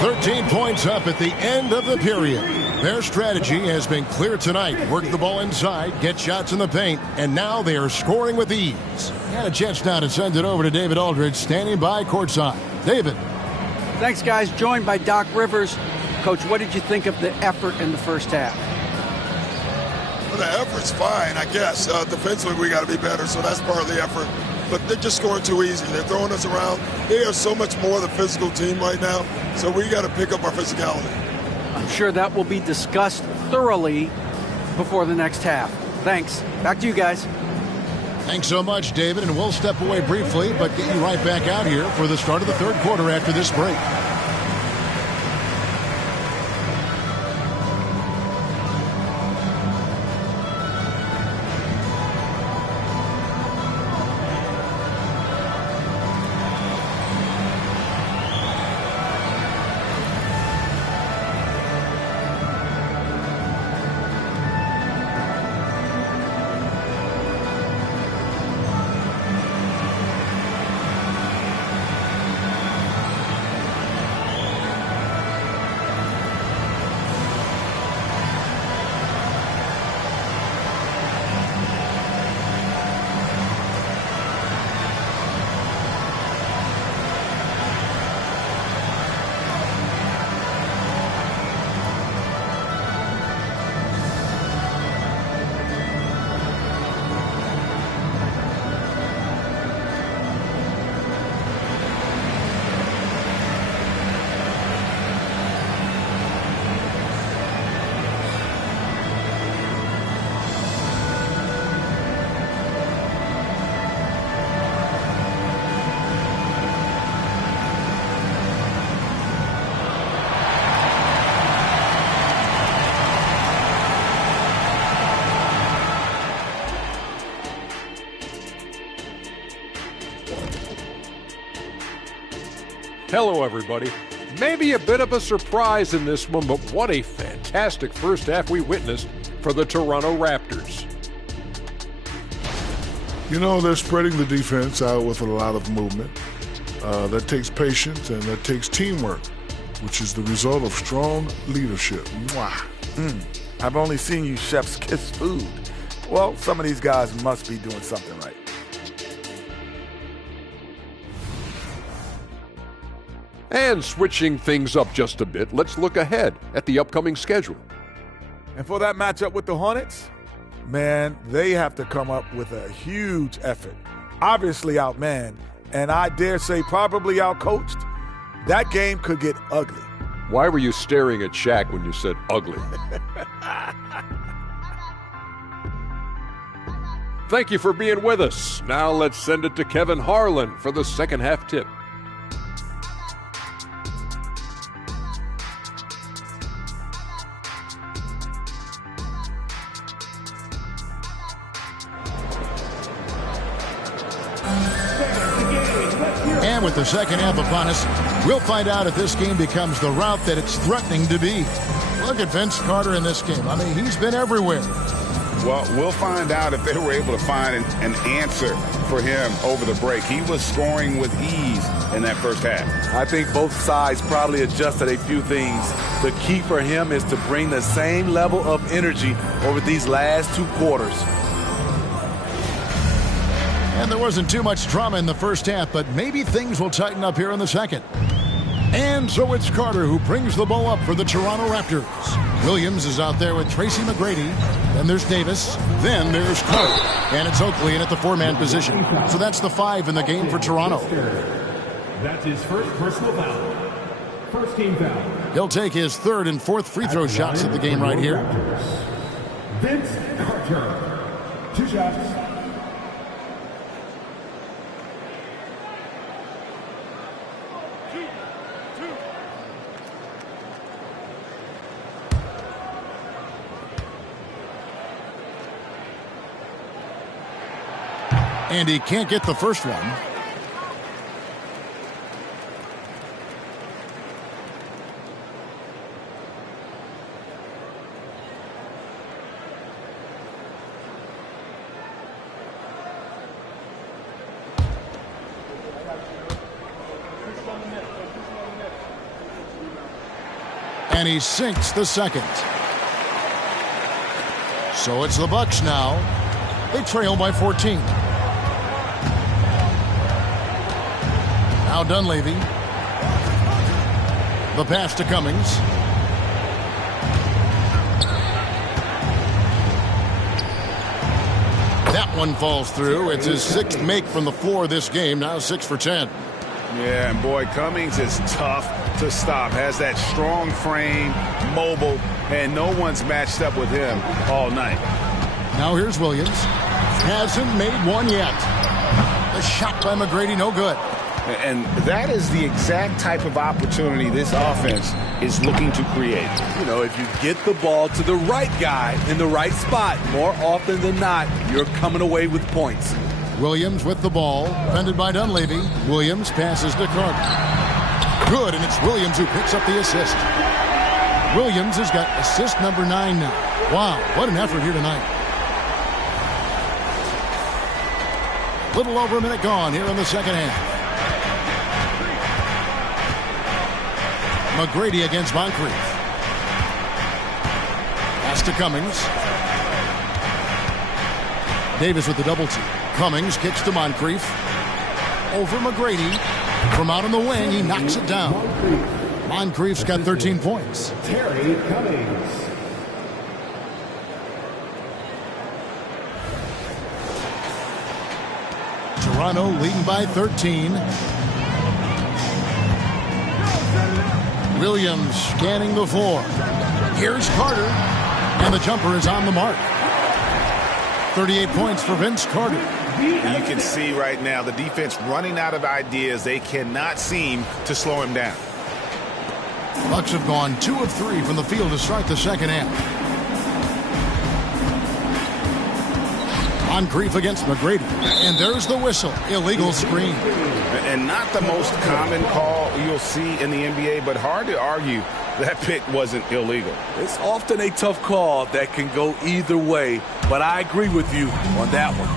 13 points up at the end of the period. Their strategy has been clear tonight. Work the ball inside, get shots in the paint, and now they are scoring with ease. And a chance now to send it over to David Aldridge, standing by courtside. David. Thanks, guys. Joined by Doc Rivers. Coach, what did you think of the effort in the first half? Well, the effort's fine, I guess. Defensively, we got to be better, so that's part of the effort. But they're just scoring too easy. They're throwing us around. They are so much more the physical team right now, so we got to pick up our physicality. I'm sure that will be discussed thoroughly before the next half. Thanks. Back to you guys. Thanks so much, David, and we'll step away briefly, but get you right back out here for the start of the third quarter after this break. Hello, everybody. Maybe a bit of a surprise in this one, but what a fantastic first half we witnessed for the Toronto Raptors. You know, they're spreading the defense out with a lot of movement. That takes patience and that takes teamwork, which is the result of strong leadership. Mwah. I've only seen you chefs kiss food. Well, some of these guys must be doing something right. And switching things up just a bit, let's look ahead at the upcoming schedule. And for that matchup with the Hornets, man, they have to come up with a huge effort. Obviously outmanned, and I dare say probably outcoached. That game could get ugly. Why were you staring at Shaq when you said ugly? Thank you for being with us. Now let's send it to Kevin Harlan for the second half tip. And with the second half upon us, we'll find out if this game becomes the route that it's threatening to be. Look at Vince Carter in this game. I mean, he's been everywhere. Well, we'll find out if they were able to find an answer for him over the break. He was scoring with ease in that first half. I think both sides probably adjusted a few things. The key for him is to bring the same level of energy over these last two quarters. And there wasn't too much drama in the first half, but maybe things will tighten up here in the second. And so it's Carter who brings the ball up for the Toronto Raptors. Williams is out there with Tracy McGrady. Then there's Davis. Then there's Carter. And it's Oakley in at the four-man position. So that's the 5 in the game for Toronto. That's his first personal foul. First team foul. He'll take his third and fourth free throw shots at the game right here. Vince Carter. 2 shots. And he can't get the first one. And he sinks the second. So it's the Bucks now. They trail by 14. Now Dunleavy. The pass to Cummings. That one falls through. It's his 6th make from the floor this game. Now 6 for 10. Yeah, and boy, Cummings is tough to stop. Has that strong frame, mobile, and no one's matched up with him all night. Now here's Williams. Hasn't made one yet. The shot by McGrady, no good. And that is the exact type of opportunity this offense is looking to create. You know, if you get the ball to the right guy in the right spot, more often than not, you're coming away with points. Williams with the ball, defended by Dunleavy. Williams passes to Carter. Good, and it's Williams who picks up the assist. Williams has got assist number 9 now. Wow, what an effort here tonight. Little over a minute gone here in the second half. McGrady against Moncrief. Pass to Cummings. Davis with the double team. Cummings kicks to Moncrief. Over McGrady. From out on the wing, he knocks it down. Moncrief's got 13 points. Terry Cummings. Toronto leading by 13. Williams scanning the floor. Here's Carter, and the jumper is on the mark. 38 points for Vince Carter. You can see right now the defense running out of ideas. They cannot seem to slow him down. Bucks have gone 2 of 3 from the field to start the second half. Moncrief against McGrady. And there's the whistle. Illegal screen. And not the most common call you'll see in the NBA, but hard to argue that pick wasn't illegal. It's often a tough call that can go either way, but I agree with you on that one.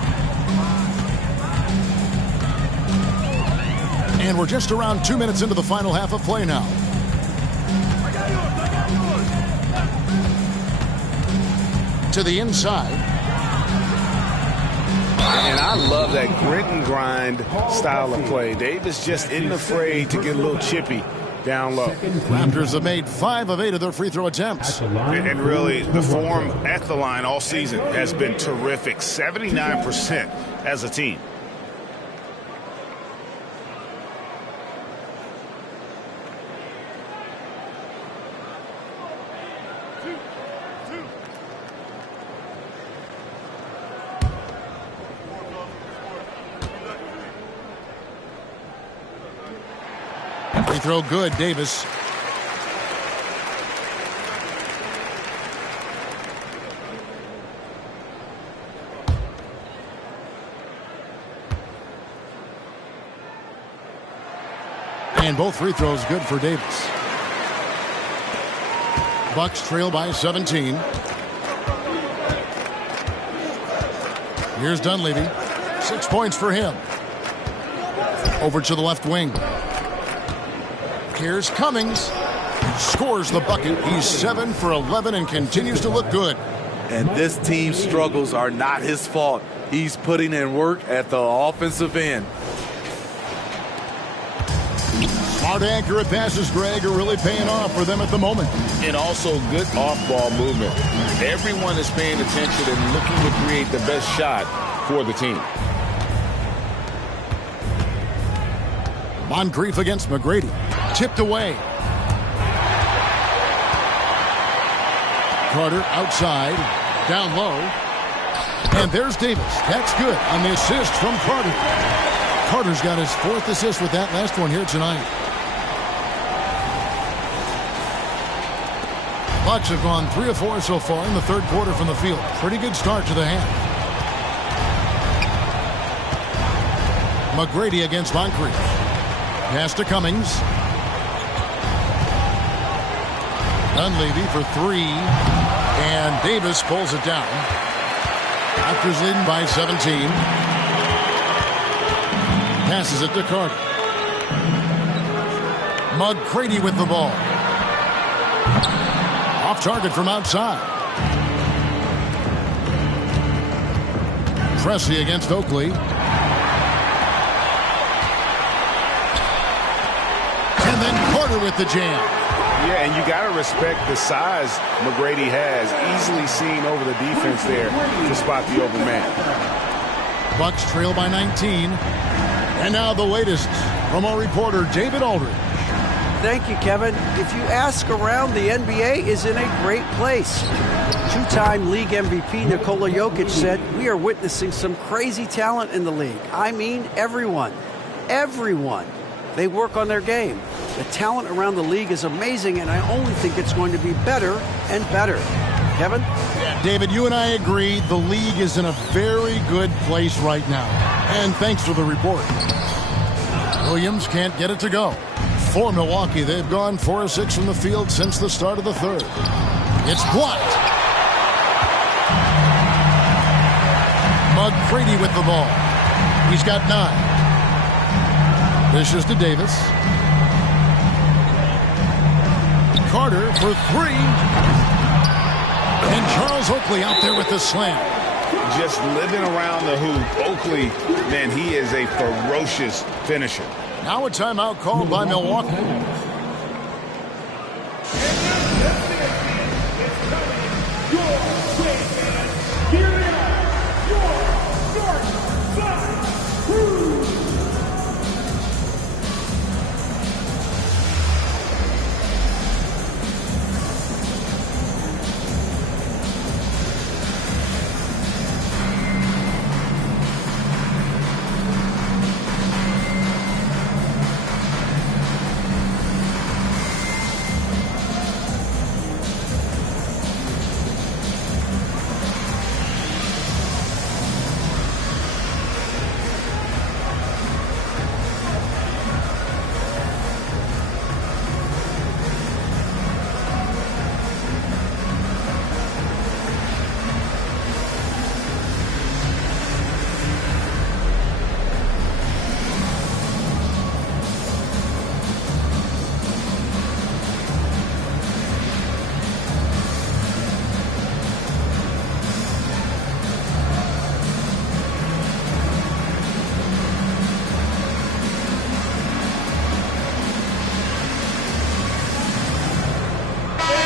And we're just around 2 minutes into the final half of play now. To the inside. And I love that grit and grind style of play. Davis just isn't afraid to get a little chippy down low. Raptors have made 5 of 8 of their free throw attempts. And really, the form at the line all season has been terrific. 79% as a team. Free throw good, Davis. And both free throws good for Davis. Bucks trail by 17. Here's Dunleavy. 6 points for him. Over to the left wing. Here's Cummings. Scores the bucket. He's 7 for 11 and continues to look good. And this team's struggles are not his fault. He's putting in work at the offensive end. Smart, accurate passes, Greg, are really paying off for them at the moment. And also good off-ball movement. Everyone is paying attention and looking to create the best shot for the team. Moncrief against McGrady. Tipped away. Carter outside. Down low. And there's Davis. That's good on the assist from Carter. Carter's got his 4th assist with that last one here tonight. Bucks have gone 3 of 4 so far in the third quarter from the field. Pretty good start to the half. McGrady against Moncrief. Pass to Cummings. Dunleavy for 3. And Davis pulls it down. Raptors leading by 17. Passes it to Carter. McGrady with the ball. Off target from outside. Pressey against Oakley. And then Carter with the jam. Yeah, and you got to respect the size McGrady has. Easily seen over the defense there to spot the open man. Bucks trail by 19. And now the latest from our reporter, David Aldridge. Thank you, Kevin. If you ask around, the NBA is in a great place. Two-time league MVP Nikola Jokic said, "We are witnessing some crazy talent in the league. I mean everyone. Everyone. They work on their game. The talent around the league is amazing, and I only think it's going to be better and better." Kevin? David, you and I agree the league is in a very good place right now. And thanks for the report. Williams can't get it to go. For Milwaukee, they've gone 4 of 6 from the field since the start of the third. It's blocked. McCready with the ball. He's got 9. This is to Davis. Carter for 3. And Charles Oakley out there with the slam. Just living around the hoop. Oakley, man, he is a ferocious finisher. Now a timeout called by Milwaukee.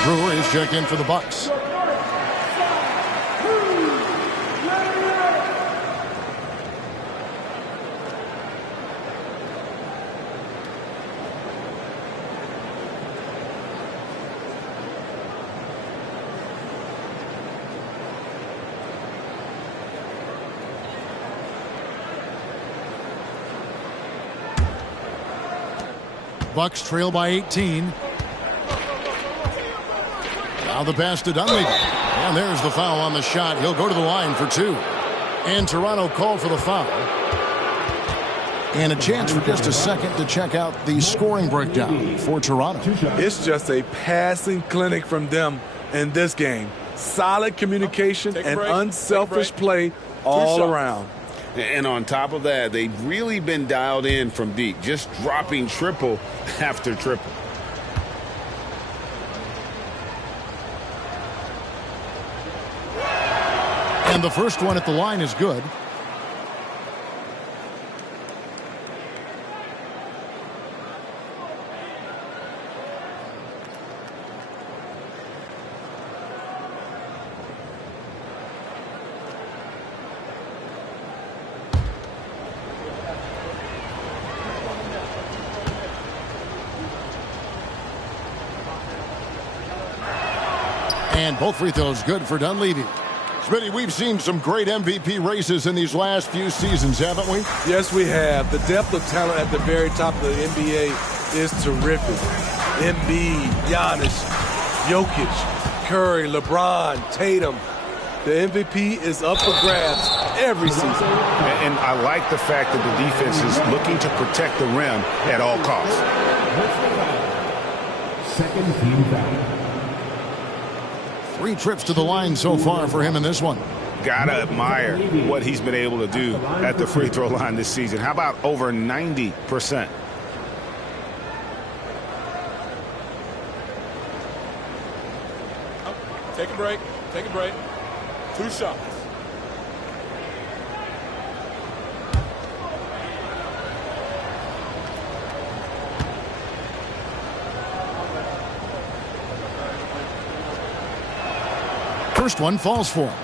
Brewers check in for the Bucks. Bucks trail by 18. Now the pass to Dunleavy. And there's the foul on the shot. He'll go to the line for 2. And Toronto called for the foul. And a chance for just a second to check out the scoring breakdown for Toronto. It's just a passing clinic from them in this game. Solid communication and unselfish play all around. And on top of that, they've really been dialed in from deep, just dropping triple after triple. And the first one at the line is good. And both free throws good for Dunleavy. Smitty, we've seen some great MVP races in these last few seasons, haven't we? Yes, we have. The depth of talent at the very top of the NBA is terrific. Embiid, Giannis, Jokic, Curry, LeBron, Tatum. The MVP is up for grabs every season. And I like the fact that the defense is looking to protect the rim at all costs. Second team foul. 3 trips to the line so far for him in this one. Gotta admire what he's been able to do at the free throw line this season. How about over 90%? Take a break. Take a break. 2 shots. First one falls for him.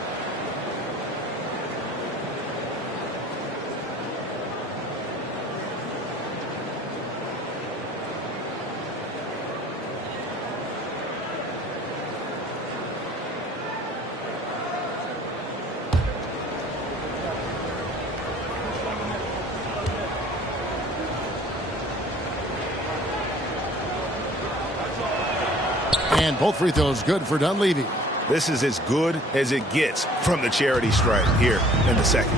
And both free throws good for Dunleavy. This is as good as it gets from the charity stripe here in the second.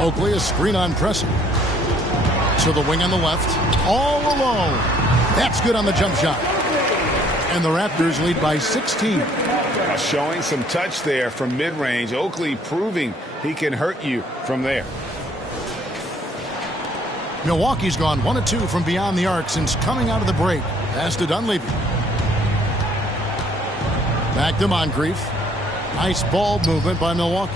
Oakley a screen on pressing. To the wing on the left. All alone. That's good on the jump shot. And the Raptors lead by 16. Showing some touch there from mid-range. Oakley proving he can hurt you from there. Milwaukee's gone 1 of 2 from beyond the arc since coming out of the break. Pass to Dunleavy. Back to Moncrief. Nice ball movement by Milwaukee.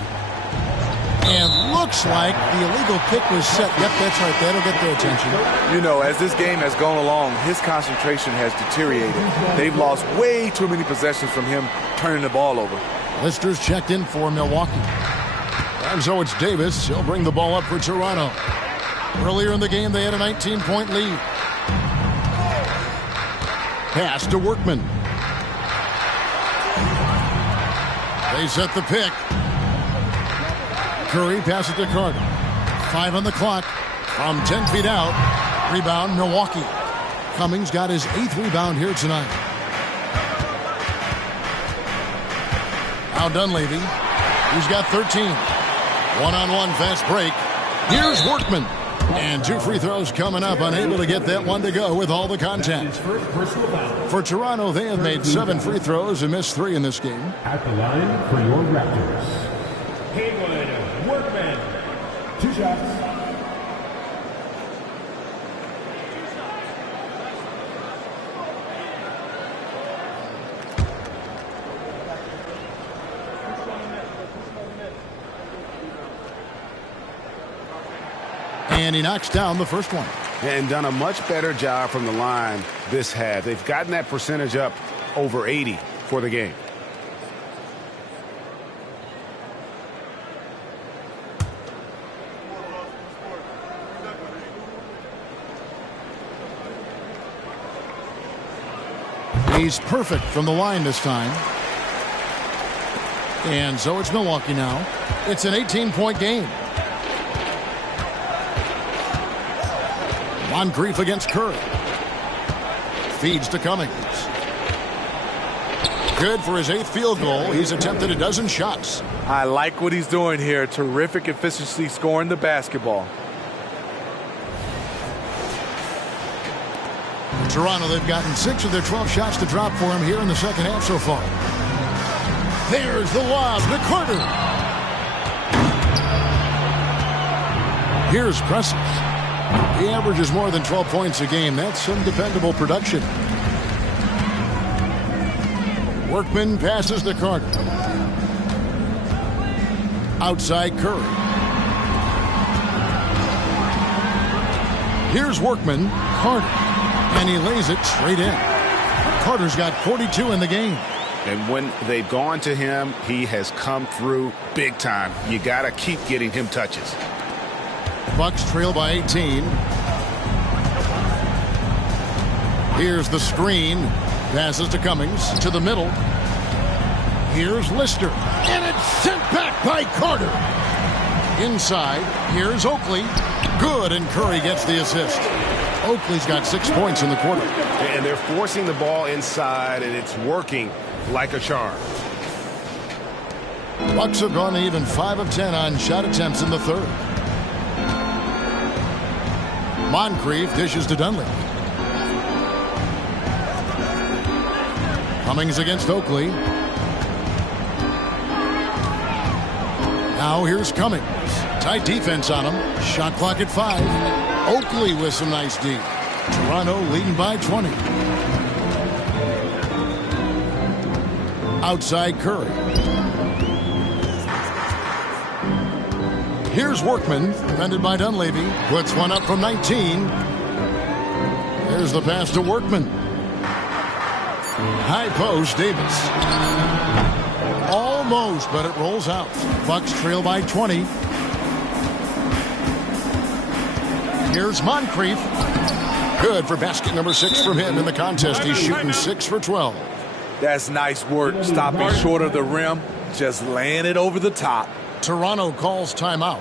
And looks like the illegal pick was set. Yep, that's right. That'll get their attention. You know, as this game has gone along, his concentration has deteriorated. They've lost way too many possessions from him turning the ball over. Lister's checked in for Milwaukee. And so it's Davis. He'll bring the ball up for Toronto. Earlier in the game, they had a 19-point lead. Pass to Workman. They set the pick. Curry passes to Carter. 5 on the clock. From 10 feet out. Rebound, Milwaukee. Cummings got his 8th rebound here tonight. Now Dunleavy. He's got 13. One-on-one fast break. Here's Workman. And 2 free throws coming up. Unable to get that one to go with all the contact. For Toronto, they have made 7 free throws and missed 3 in this game. At the line for your Raptors, Haywood Workman. 2 shots. And he knocks down the first one. And done a much better job from the line this half. They've gotten that percentage up over 80 for the game. He's perfect from the line this time. And so it's Milwaukee now. It's an 18-point game. Moncrief against Curry. Feeds to Cummings. Good for his 8th field goal. He's attempted a dozen shots. I like what he's doing here. Terrific efficiency scoring the basketball. Toronto, they've gotten 6 of their 12 shots to drop for him here in the second half so far. There's the lob to Carter. Here's Precious. He averages more than 12 points a game. That's some dependable production. Workman passes to Carter. Outside Curry. Here's Workman. Carter. And he lays it straight in. Carter's got 42 in the game. And when they've gone to him, he has come through big time. You got to keep getting him touches. Bucks trail by 18. Here's the screen. Passes to Cummings. To the middle. Here's Lister. And it's sent back by Carter. Inside. Here's Oakley. Good, and Curry gets the assist. Oakley's got 6 points in the quarter. And they're forcing the ball inside, and it's working like a charm. Bucks have gone even 5 of 10 on shot attempts in the third. Moncrief dishes to Dunleavy. Cummings against Oakley. Now here's Cummings. Tight defense on him. Shot clock at 5. Oakley with some nice D. Toronto leading by 20. Outside Curry. Here's Workman, defended by Dunleavy. Puts one up from 19. There's the pass to Workman. High post, Davis. Almost, but it rolls out. Bucks trail by 20. Here's Moncrief. Good for basket number 6 from him in the contest. He's shooting 6 for 12. That's nice work. Stopping short of the rim. Just laying it over the top. Toronto calls timeout.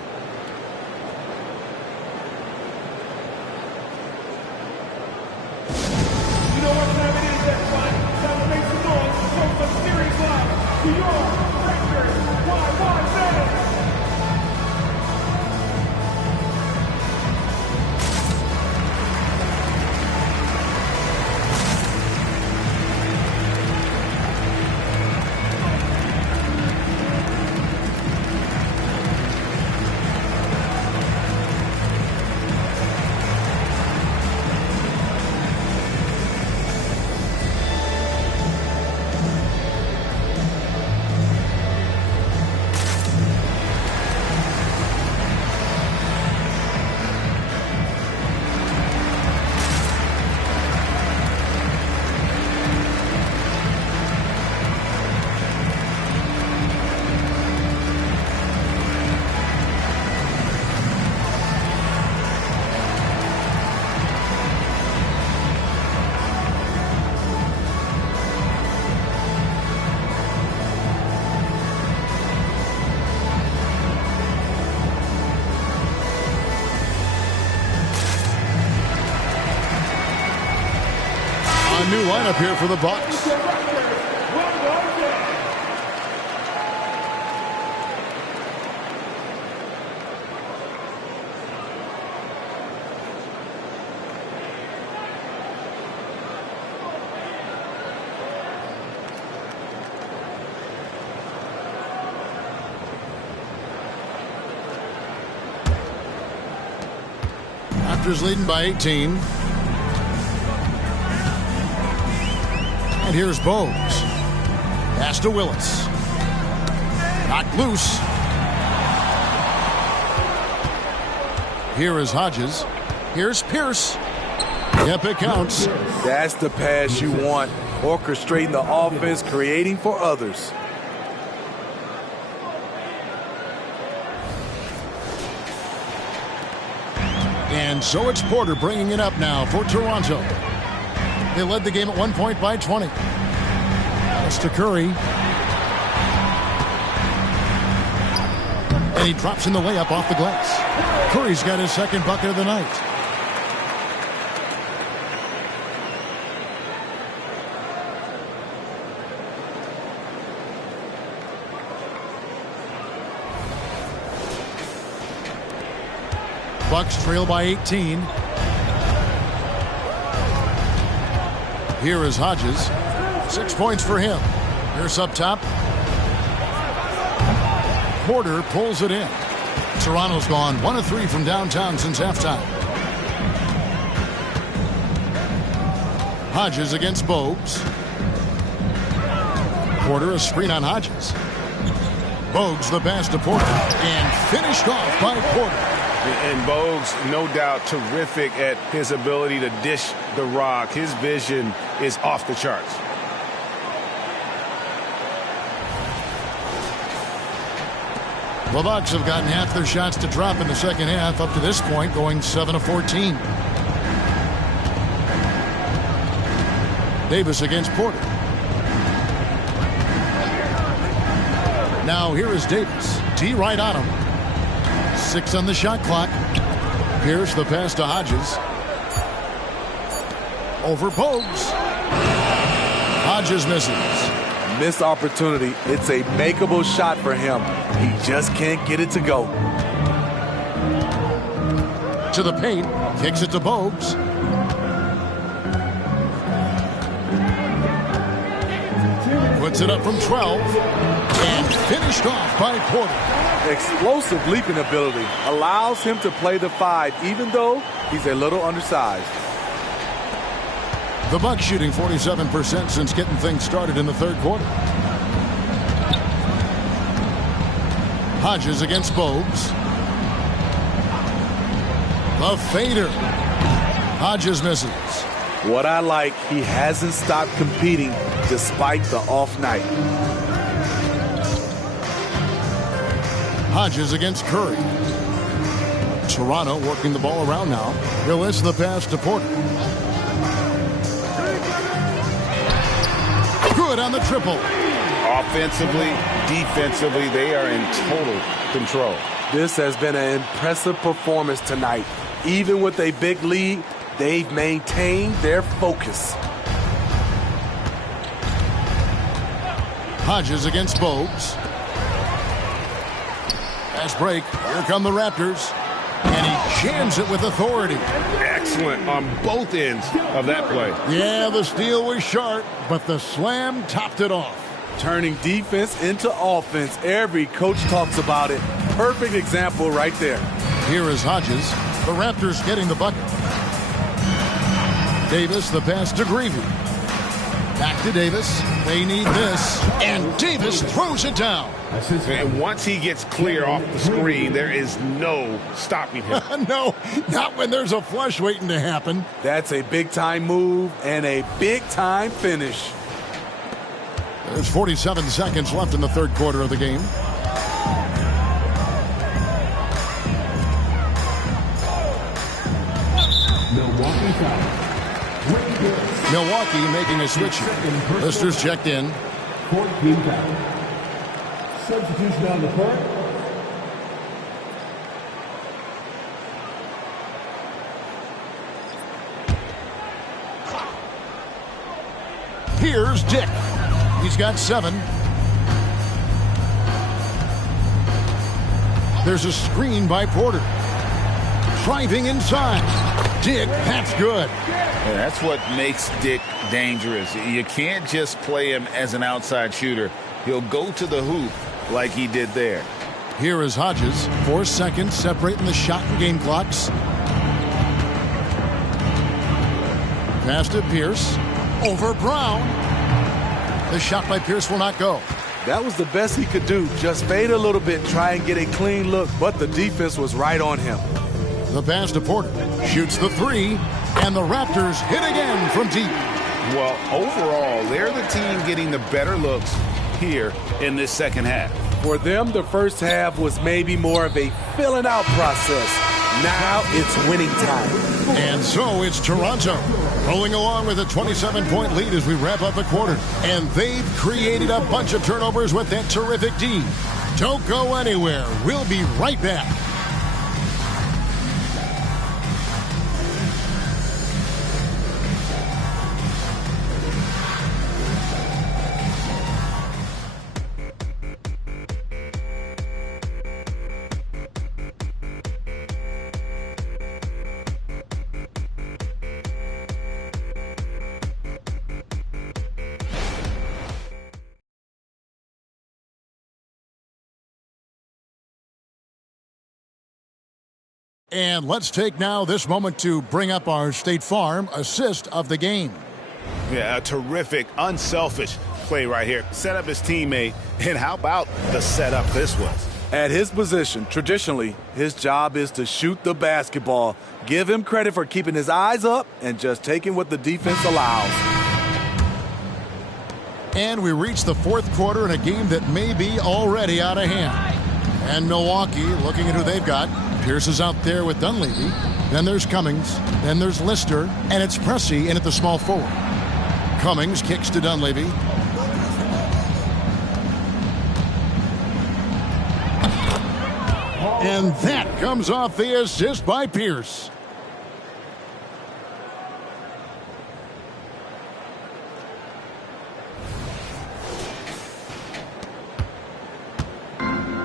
new lineup here for the Bucks. Raptors leading by 18. And here's Bogues. Pass to Willis. Knocked loose. Here is Hodges. Here's Pierce. Yep, it counts. That's the pass you want. Orchestrating the offense, creating for others. And so it's Porter bringing it up now for Toronto. They led the game at 1 point by 20. Pass to Curry. And he drops in the layup off the glass. Curry's got his second bucket of the night. Bucks trail by 18. Here is Hodges. 6 points for him. Here's up top. Porter pulls it in. Toronto's gone 1 of 3 from downtown since halftime. Hodges against Bogues. Porter a screen on Hodges. Bogues the pass to Porter and finished off by Porter. And Bogues, no doubt, terrific at his ability to dish the rock. His vision is off the charts. The Bucks have gotten half their shots to drop in the second half up to this point, going 7 of 14. Davis against Porter. Now here is Davis. T right on him. 6 on the shot clock. Pierce the pass to Hodges. Over Bogues. Hodges misses. Missed opportunity. It's a makeable shot for him. He just can't get it to go. To the paint. Kicks it to Bogues. Puts it up from 12. And finished off by Porter. Explosive leaping ability allows him to play the 5, even though he's a little undersized. The Bucks shooting 47% since getting things started in the third quarter. Hodges against Bogues. The fader. Hodges misses. What I like, he hasn't stopped competing despite the off night. Hodges against Curry. Toronto working the ball around now. Willis the pass to Porter. Good on the triple. Offensively, defensively, they are in total control. This has been an impressive performance tonight. Even with a big lead, they've maintained their focus. Hodges against Bogues. Fast break. Here come the Raptors. And he jams it with authority. Excellent on both ends of that play. Yeah, the steal was sharp, but the slam topped it off. Turning defense into offense. Every coach talks about it. Perfect example right there. Here is Hodges. The Raptors getting the bucket. Davis the pass to Greavy. Back to Davis. They need this. And Davis throws it down. And once he gets clear off the screen, there is no stopping him. No, not when there's a flush waiting to happen. That's a big-time move and a big-time finish. There's 47 seconds left in the third quarter of the game. Milwaukee making a switch. Lister's checked in. 14 foul. Substitution on the court. Here's Dick. He's got 7. There's a screen by Porter. Driving inside. Dick, that's good. Yeah, that's what makes Dick dangerous. You can't just play him as an outside shooter. He'll go to the hoop like he did there. Here is Hodges. 4 seconds separating the shot and game clocks. Pass to Pierce. Over Brown. The shot by Pierce will not go. That was the best he could do. Just fade a little bit, try and get a clean look, but the defense was right on him. The pass to Porter. Shoots the 3, and the Raptors hit again from deep. Well, overall, they're the team getting the better looks here in this second half. For them, the first half was maybe more of a filling out process. Now it's winning time. And so it's Toronto rolling along with a 27-point lead as we wrap up the quarter. And they've created a bunch of turnovers with that terrific D. Don't go anywhere. We'll be right back. And let's take now this moment to bring up our State Farm assist of the game. Yeah, a terrific, unselfish play right here. Set up his teammate, and how about the setup this was? At his position, traditionally, his job is to shoot the basketball. Give him credit for keeping his eyes up and just taking what the defense allows. And we reach the fourth quarter in a game that may be already out of hand. And Milwaukee, looking at who they've got, Pierce is out there with Dunleavy. Then there's Cummings. Then there's Lister. And it's Pressey in at the small forward. Cummings kicks to Dunleavy. And that comes off the assist by Pierce.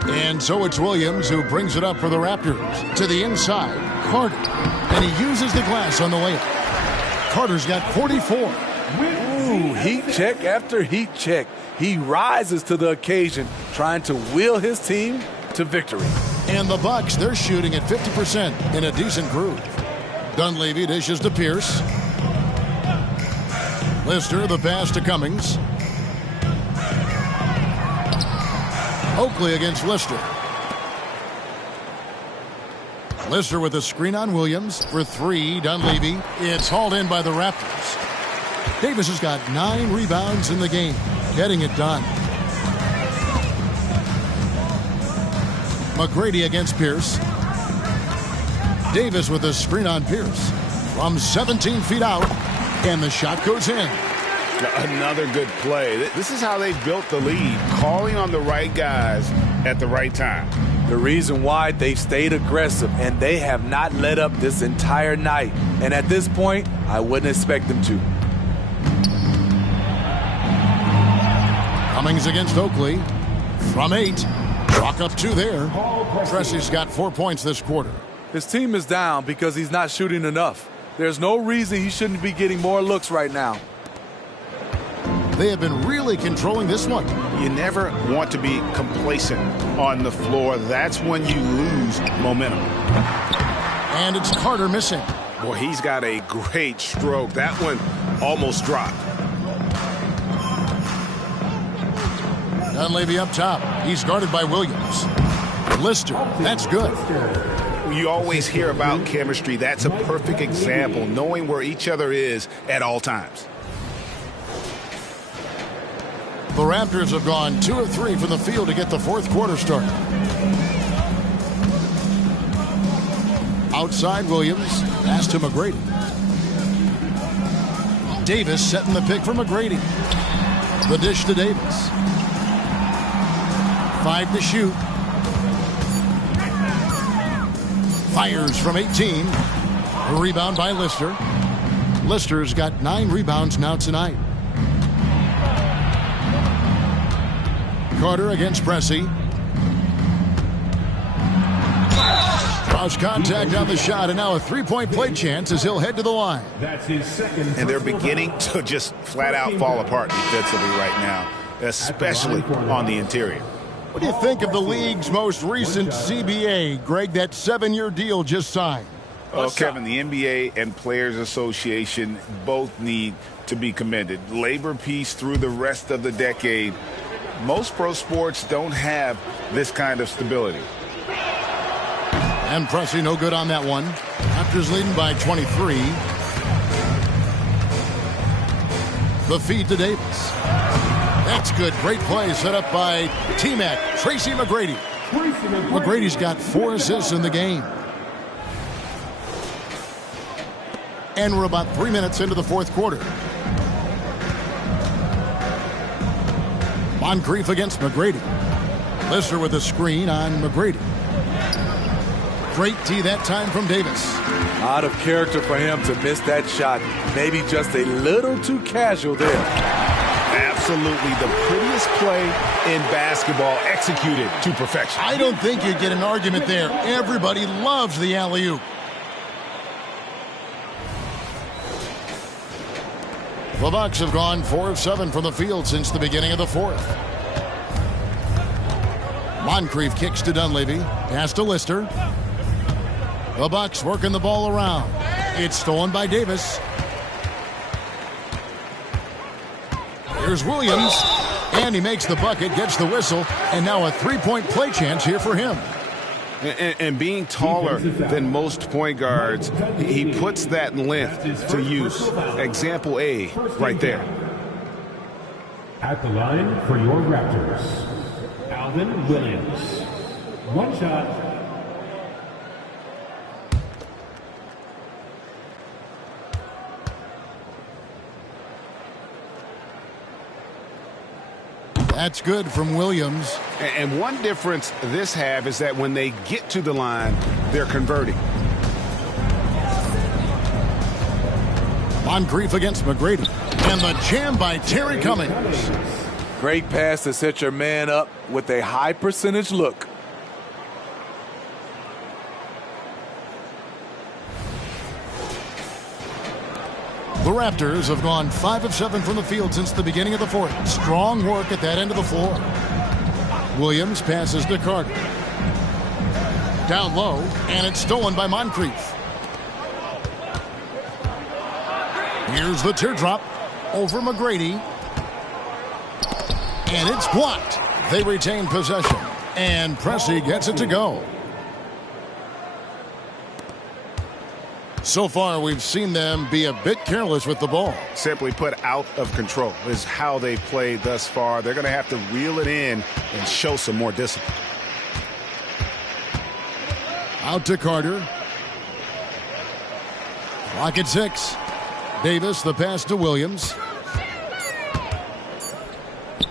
And so it's Williams who brings it up for the Raptors. To the inside, Carter. And he uses the glass on the layup. Carter's got 44. Ooh, heat check after heat check. He rises to the occasion, trying to will his team to victory. And the Bucks, they're shooting at 50% in a decent groove. Dunleavy dishes to Pierce. Lister, the pass to Cummings. Oakley against Lister. Lister with a screen on Williams for 3. Dunleavy. It's hauled in by the Raptors. Davis has got 9 rebounds in the game. Getting it done. McGrady against Pierce. Davis with a screen on Pierce. From 17 feet out. And the shot goes in. Another good play. This is how they built the lead, calling on the right guys at the right time. The reason why they've stayed aggressive, and they have not let up this entire night. And at this point, I wouldn't expect them to. Cummings against Oakley. From 8. Walk up 2 there. Pressey's got 4 points this quarter. His team is down because he's not shooting enough. There's no reason he shouldn't be getting more looks right now. They have been really controlling this one. You never want to be complacent on the floor. That's when you lose momentum. And it's Carter missing. Boy, he's got a great stroke. That one almost dropped. Dunleavy up top. He's guarded by Williams. Lister, that's good. You always hear about chemistry. That's a perfect example, knowing where each other is at all times. The Raptors have gone 2 of 3 from the field to get the fourth quarter started. Outside Williams, pass to McGrady. Davis setting the pick for McGrady. The dish to Davis. 5 to shoot. Fires from 18. A rebound by Lister. Lister's got 9 rebounds now tonight. Carter against Pressey. Draws contact on the shot, and now a three-point play chance as he'll head to the line. That's his second. And they're beginning to just flat out fall apart defensively right now, especially on the interior. What do you think of the league's most recent CBA, Greg, that 7-year deal just signed? Well, Kevin, the NBA and Players Association both need to be commended. Labor peace through the rest of the decade. Most pro sports don't have this kind of stability. And Pressey no good on that one. Raptors leading by 23. The feed to Davis. That's good. Great play set up by T-Mac, Tracy McGrady. McGrady's got 4 assists in the game. And we're about 3 minutes into the fourth quarter. Moncrief against McGrady. Lister with a screen on McGrady. Great tee that time from Davis. Out of character for him to miss that shot. Maybe just a little too casual there. Absolutely the prettiest play in basketball, executed to perfection. I don't think you get an argument there. Everybody loves the alley-oop. The Bucks have gone 4 of 7 from the field since the beginning of the fourth. Moncrief kicks to Dunleavy. Pass to Lister. The Bucks working the ball around. It's stolen by Davis. Here's Williams. And he makes the bucket, gets the whistle, and now a three-point play chance here for him. And being taller than most point guards, he puts that length to use. Example A right there. At the line for your Raptors, Alvin Williams. One shot. That's good from Williams. And one difference this half is that when they get to the line, they're converting. Moncrief against McGrady. And the jam by Terry Cummings. Great pass to set your man up with a high percentage look. The Raptors have gone 5 of 7 from the field since the beginning of the fourth. Strong work at that end of the floor. Williams passes to Carter. Down low, and it's stolen by Moncrief. Here's the teardrop over McGrady. And it's blocked. They retain possession. And Pressey gets it to go. So far, we've seen them be a bit careless with the ball. Simply put, out of control is how they played thus far. They're going to have to reel it in and show some more discipline. Out to Carter. Clock at 6. Davis, the pass to Williams.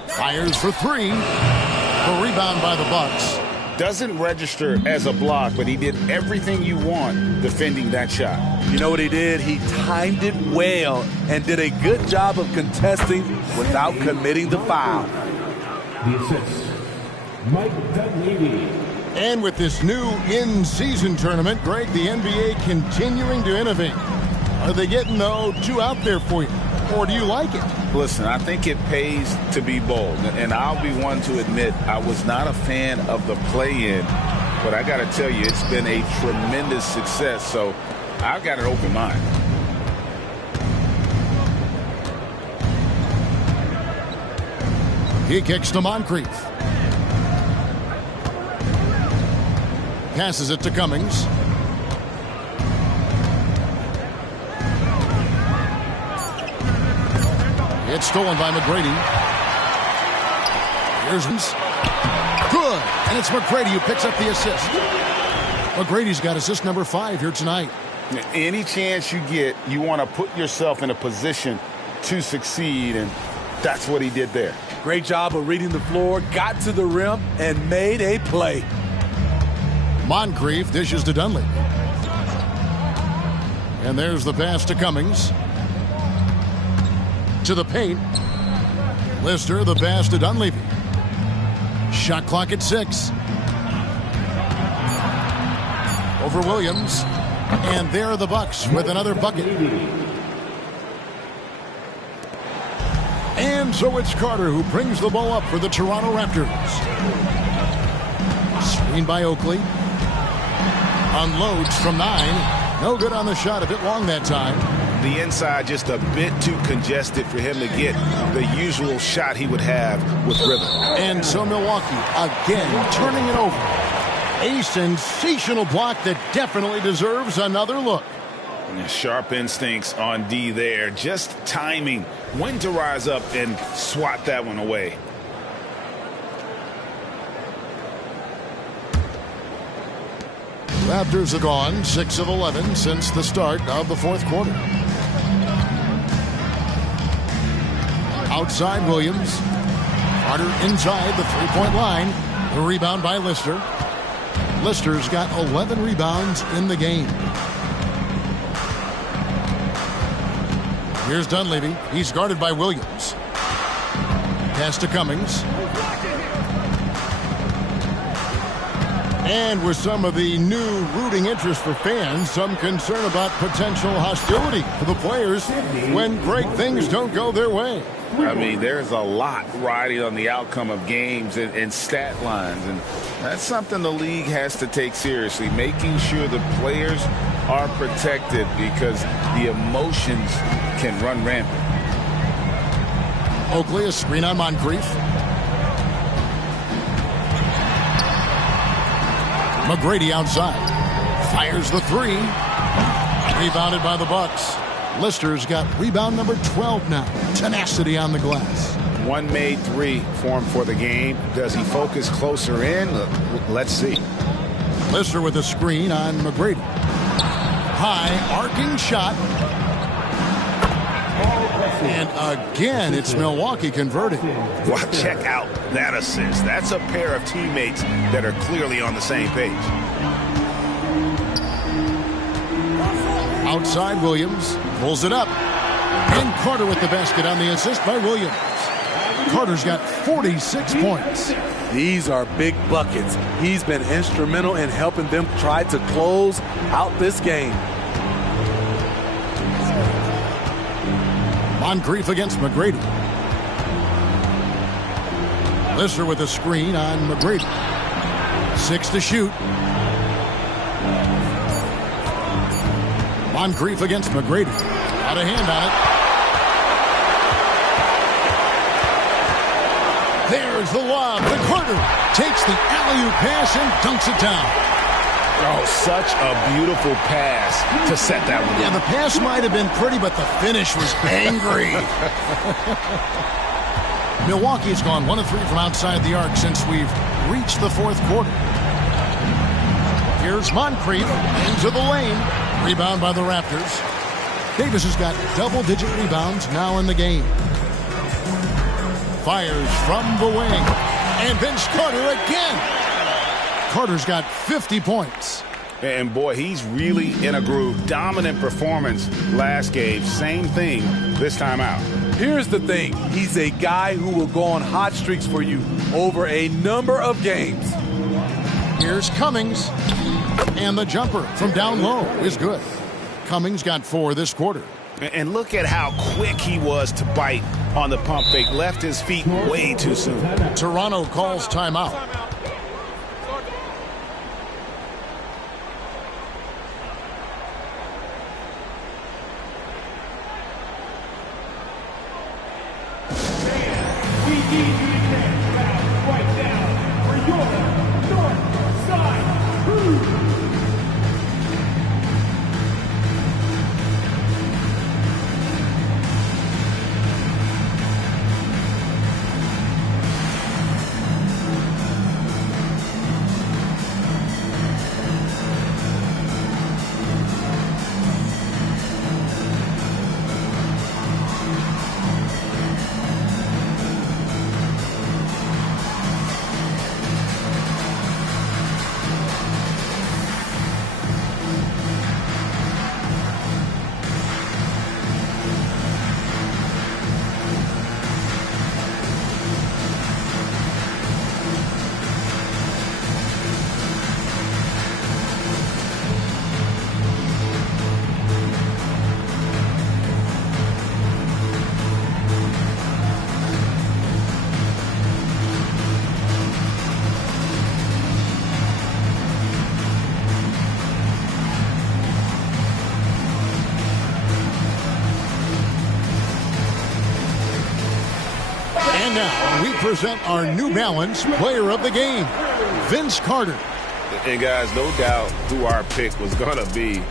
Fires for 3. The rebound by the Bucks. Doesn't register as a block, but he did everything you want defending that shot. You know what he did? He timed it well and did a good job of contesting without committing the foul. The assist, Mike Dunleavy. And with this new in-season tournament, Greg, the NBA continuing to innovate. Are they getting, though, too out there for you? Or do you like it? Listen, I think it pays to be bold. And I'll be one to admit I was not a fan of the play-in. But I got to tell you, it's been a tremendous success. So I've got an open mind. He kicks to Moncrief. Passes it to Cummings. It's stolen by McGrady. Here's good. And it's McGrady who picks up the assist. McGrady's got assist number 5 here tonight. Any chance you get, you want to put yourself in a position to succeed, and that's what he did there. Great job of reading the floor, got to the rim, and made a play. Moncrief dishes to Dunleavy. And there's the pass to Cummings. To the paint. Lister, the pass to Dunleavy. Shot clock at 6. Over Williams. And there are the Bucks with another bucket. And so it's Carter who brings the ball up for the Toronto Raptors. Screen by Oakley. Unloads from 9. No good on the shot, a bit long that time. The inside just a bit too congested for him to get the usual shot he would have with rhythm. And so Milwaukee again turning it over. A sensational block that definitely deserves another look. Sharp instincts on D there. Just timing when to rise up and swat that one away. Raptors have gone 6 of 11 since the start of the fourth quarter. Outside Williams. Carter inside the three-point line. The rebound by Lister. Lister's got 11 rebounds in the game. Here's Dunleavy. He's guarded by Williams. Pass to Cummings. And with some of the new rooting interest for fans, some concern about potential hostility for the players when great things don't go their way. I mean, there's a lot riding on the outcome of games and stat lines, and that's something the league has to take seriously, making sure the players are protected because the emotions can run rampant. Oakley, a screen on Moncrief. McGrady outside. Fires the 3. Rebounded by the Bucks. Lister's got rebound number 12 now. Tenacity on the glass. One made 3 for him for the game. Does he focus closer in? Let's see. Lister with a screen on McGrady. High arcing shot. And again, it's Milwaukee converting. Wow, check out that assist. That's a pair of teammates that are clearly on the same page. Outside Williams. Pulls it up. And Carter with the basket on the assist by Williams. Carter's got 46 points. These are big buckets. He's been instrumental in helping them try to close out this game. Moncrief against McGrady. Lister with a screen on McGrady. 6 to shoot. Moncrief against McGrady. Out of hand on it. There's the lob. The Carter takes the alley-oop pass and dunks it down. Oh, such a beautiful pass to set that one. Yeah, the pass might have been pretty, but the finish was angry. Milwaukee's gone 1 of 3 from outside the arc since we've reached the fourth quarter. Here's Moncrief into the lane. Rebound by the Raptors. Davis has got double-digit rebounds now in the game. Fires from the wing. And Vince Carter again. Carter's got 50 points. And boy, he's really in a groove. Dominant performance last game. Same thing this time out. Here's the thing. He's a guy who will go on hot streaks for you over a number of games. Here's Cummings. And the jumper from down low is good. Cummings got 4 this quarter. And look at how quick he was to bite on the pump fake. Left his feet way too soon. Toronto calls timeout. now, we present our New Balance Player of the Game, Vince Carter. And guys, no doubt who our pick was going to be.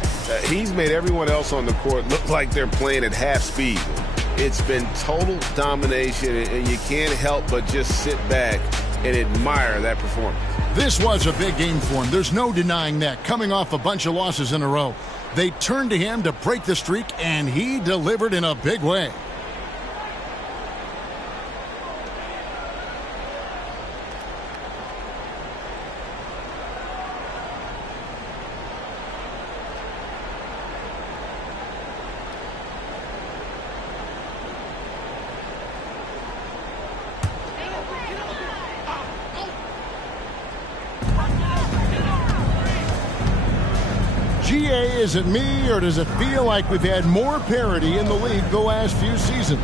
He's made everyone else on the court look like they're playing at half speed. It's been total domination, and you can't help but just sit back and admire that performance. This was a big game for him. There's no denying that. Coming off a bunch of losses in a row, they turned to him to break the streak, and he delivered in a big way. GA, is it me, or does it feel like we've had more parity in the league the last few seasons?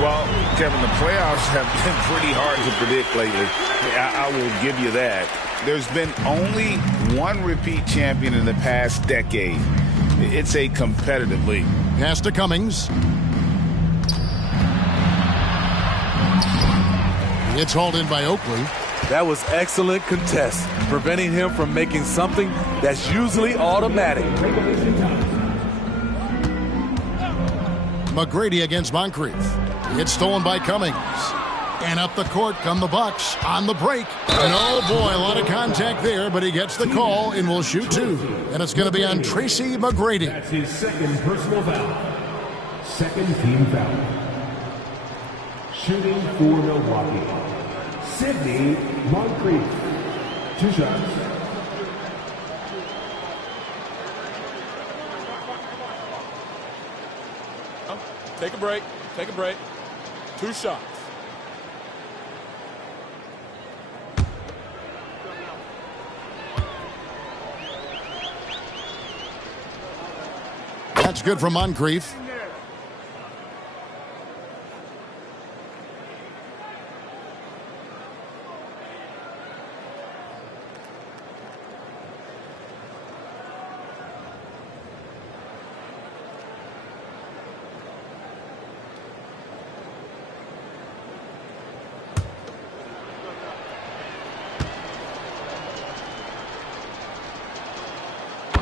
Well, Kevin, the playoffs have been pretty hard to predict lately. I will give you that. There's been only one repeat champion in the past decade. It's a competitive league. Pass to Cummings. It's hauled in by Oakley. That was excellent contest, preventing him from making something that's usually automatic. McGrady against Moncrief. It's stolen by Cummings. And up the court come the Bucks on the break. And oh boy, a lot of contact there, but he gets the call and will shoot two. And it's going to be on Tracy McGrady. That's his second personal foul. Second team foul. Shooting for Milwaukee, Sidney Moncrief. 2 shots. Take a break. Take a break. 2 shots. That's good from Moncrief.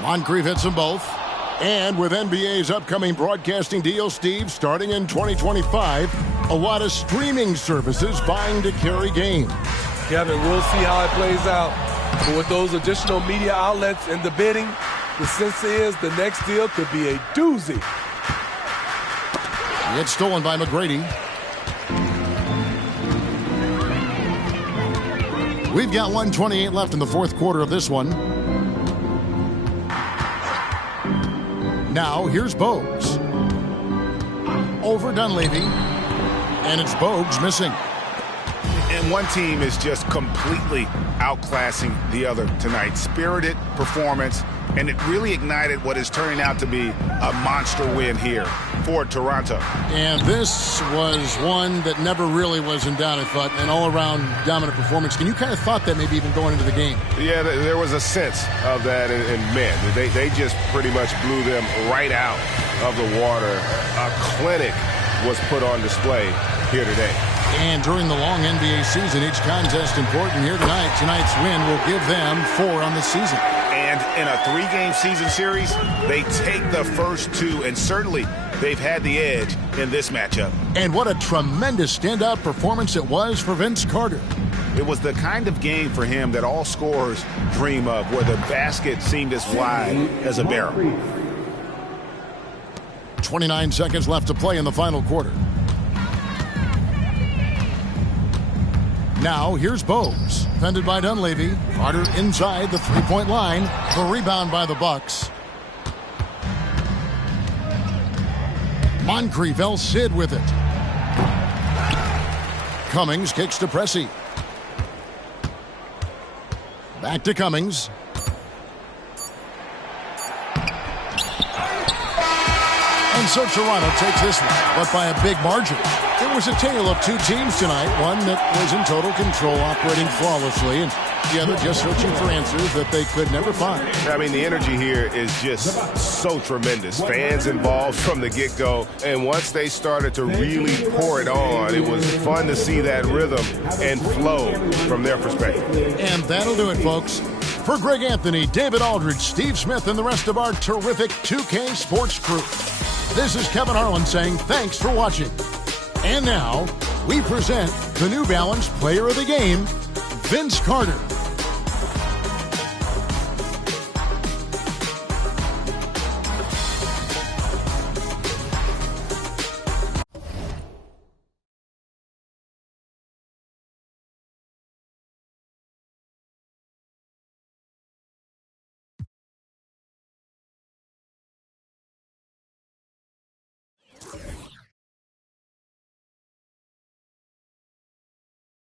Moncrief hits them both. And with NBA's upcoming broadcasting deal, Steve, starting in 2025, a lot of streaming services vying to carry games. Kevin, we'll see how it plays out. But with those additional media outlets and the bidding, the sense is the next deal could be a doozy. It's stolen by McGrady. We've got 1:28 left in the fourth quarter of this one. Now, here's Bogues. Over Dunleavy. And it's Bogues missing. And one team is just completely outclassing the other tonight. Spirited performance, and it really ignited what is turning out to be a monster win here for Toronto. And this was one that never really was in doubt, I thought, an all-around dominant performance. And you kind of thought that maybe even going into the game. Yeah, there was a sense of that, and man, they just pretty much blew them right out of the water. A clinic was put on display here today. And during the long NBA season, each contest important here tonight. Tonight's win will give them 4 on the season. And in a 3-game season series, they take the first 2, and certainly they've had the edge in this matchup. And what a tremendous standout performance it was for Vince Carter. It was the kind of game for him that all scorers dream of, where the basket seemed as wide as a barrel. 29 seconds left to play in the final quarter. Now, here's Bogues. Defended by Dunleavy. Carter inside the three-point line. The rebound by the Bucks. Moncrief, El Cid with it. Cummings kicks to Pressey. Back to Cummings. And so Toronto takes this one, but by a big margin. It was a tale of 2 teams tonight, one that was in total control, operating flawlessly, and together just searching for answers that they could never find. I mean, the energy here is just so tremendous. Fans involved from the get-go, and once they started to really pour it on, it was fun to see that rhythm and flow from their perspective. And that'll do it, folks. For Greg Anthony, David Aldridge, Steve Smith, and the rest of our terrific 2K Sports crew, this is Kevin Harlan saying thanks for watching. And now, we present the New Balance Player of the Game, Vince Carter.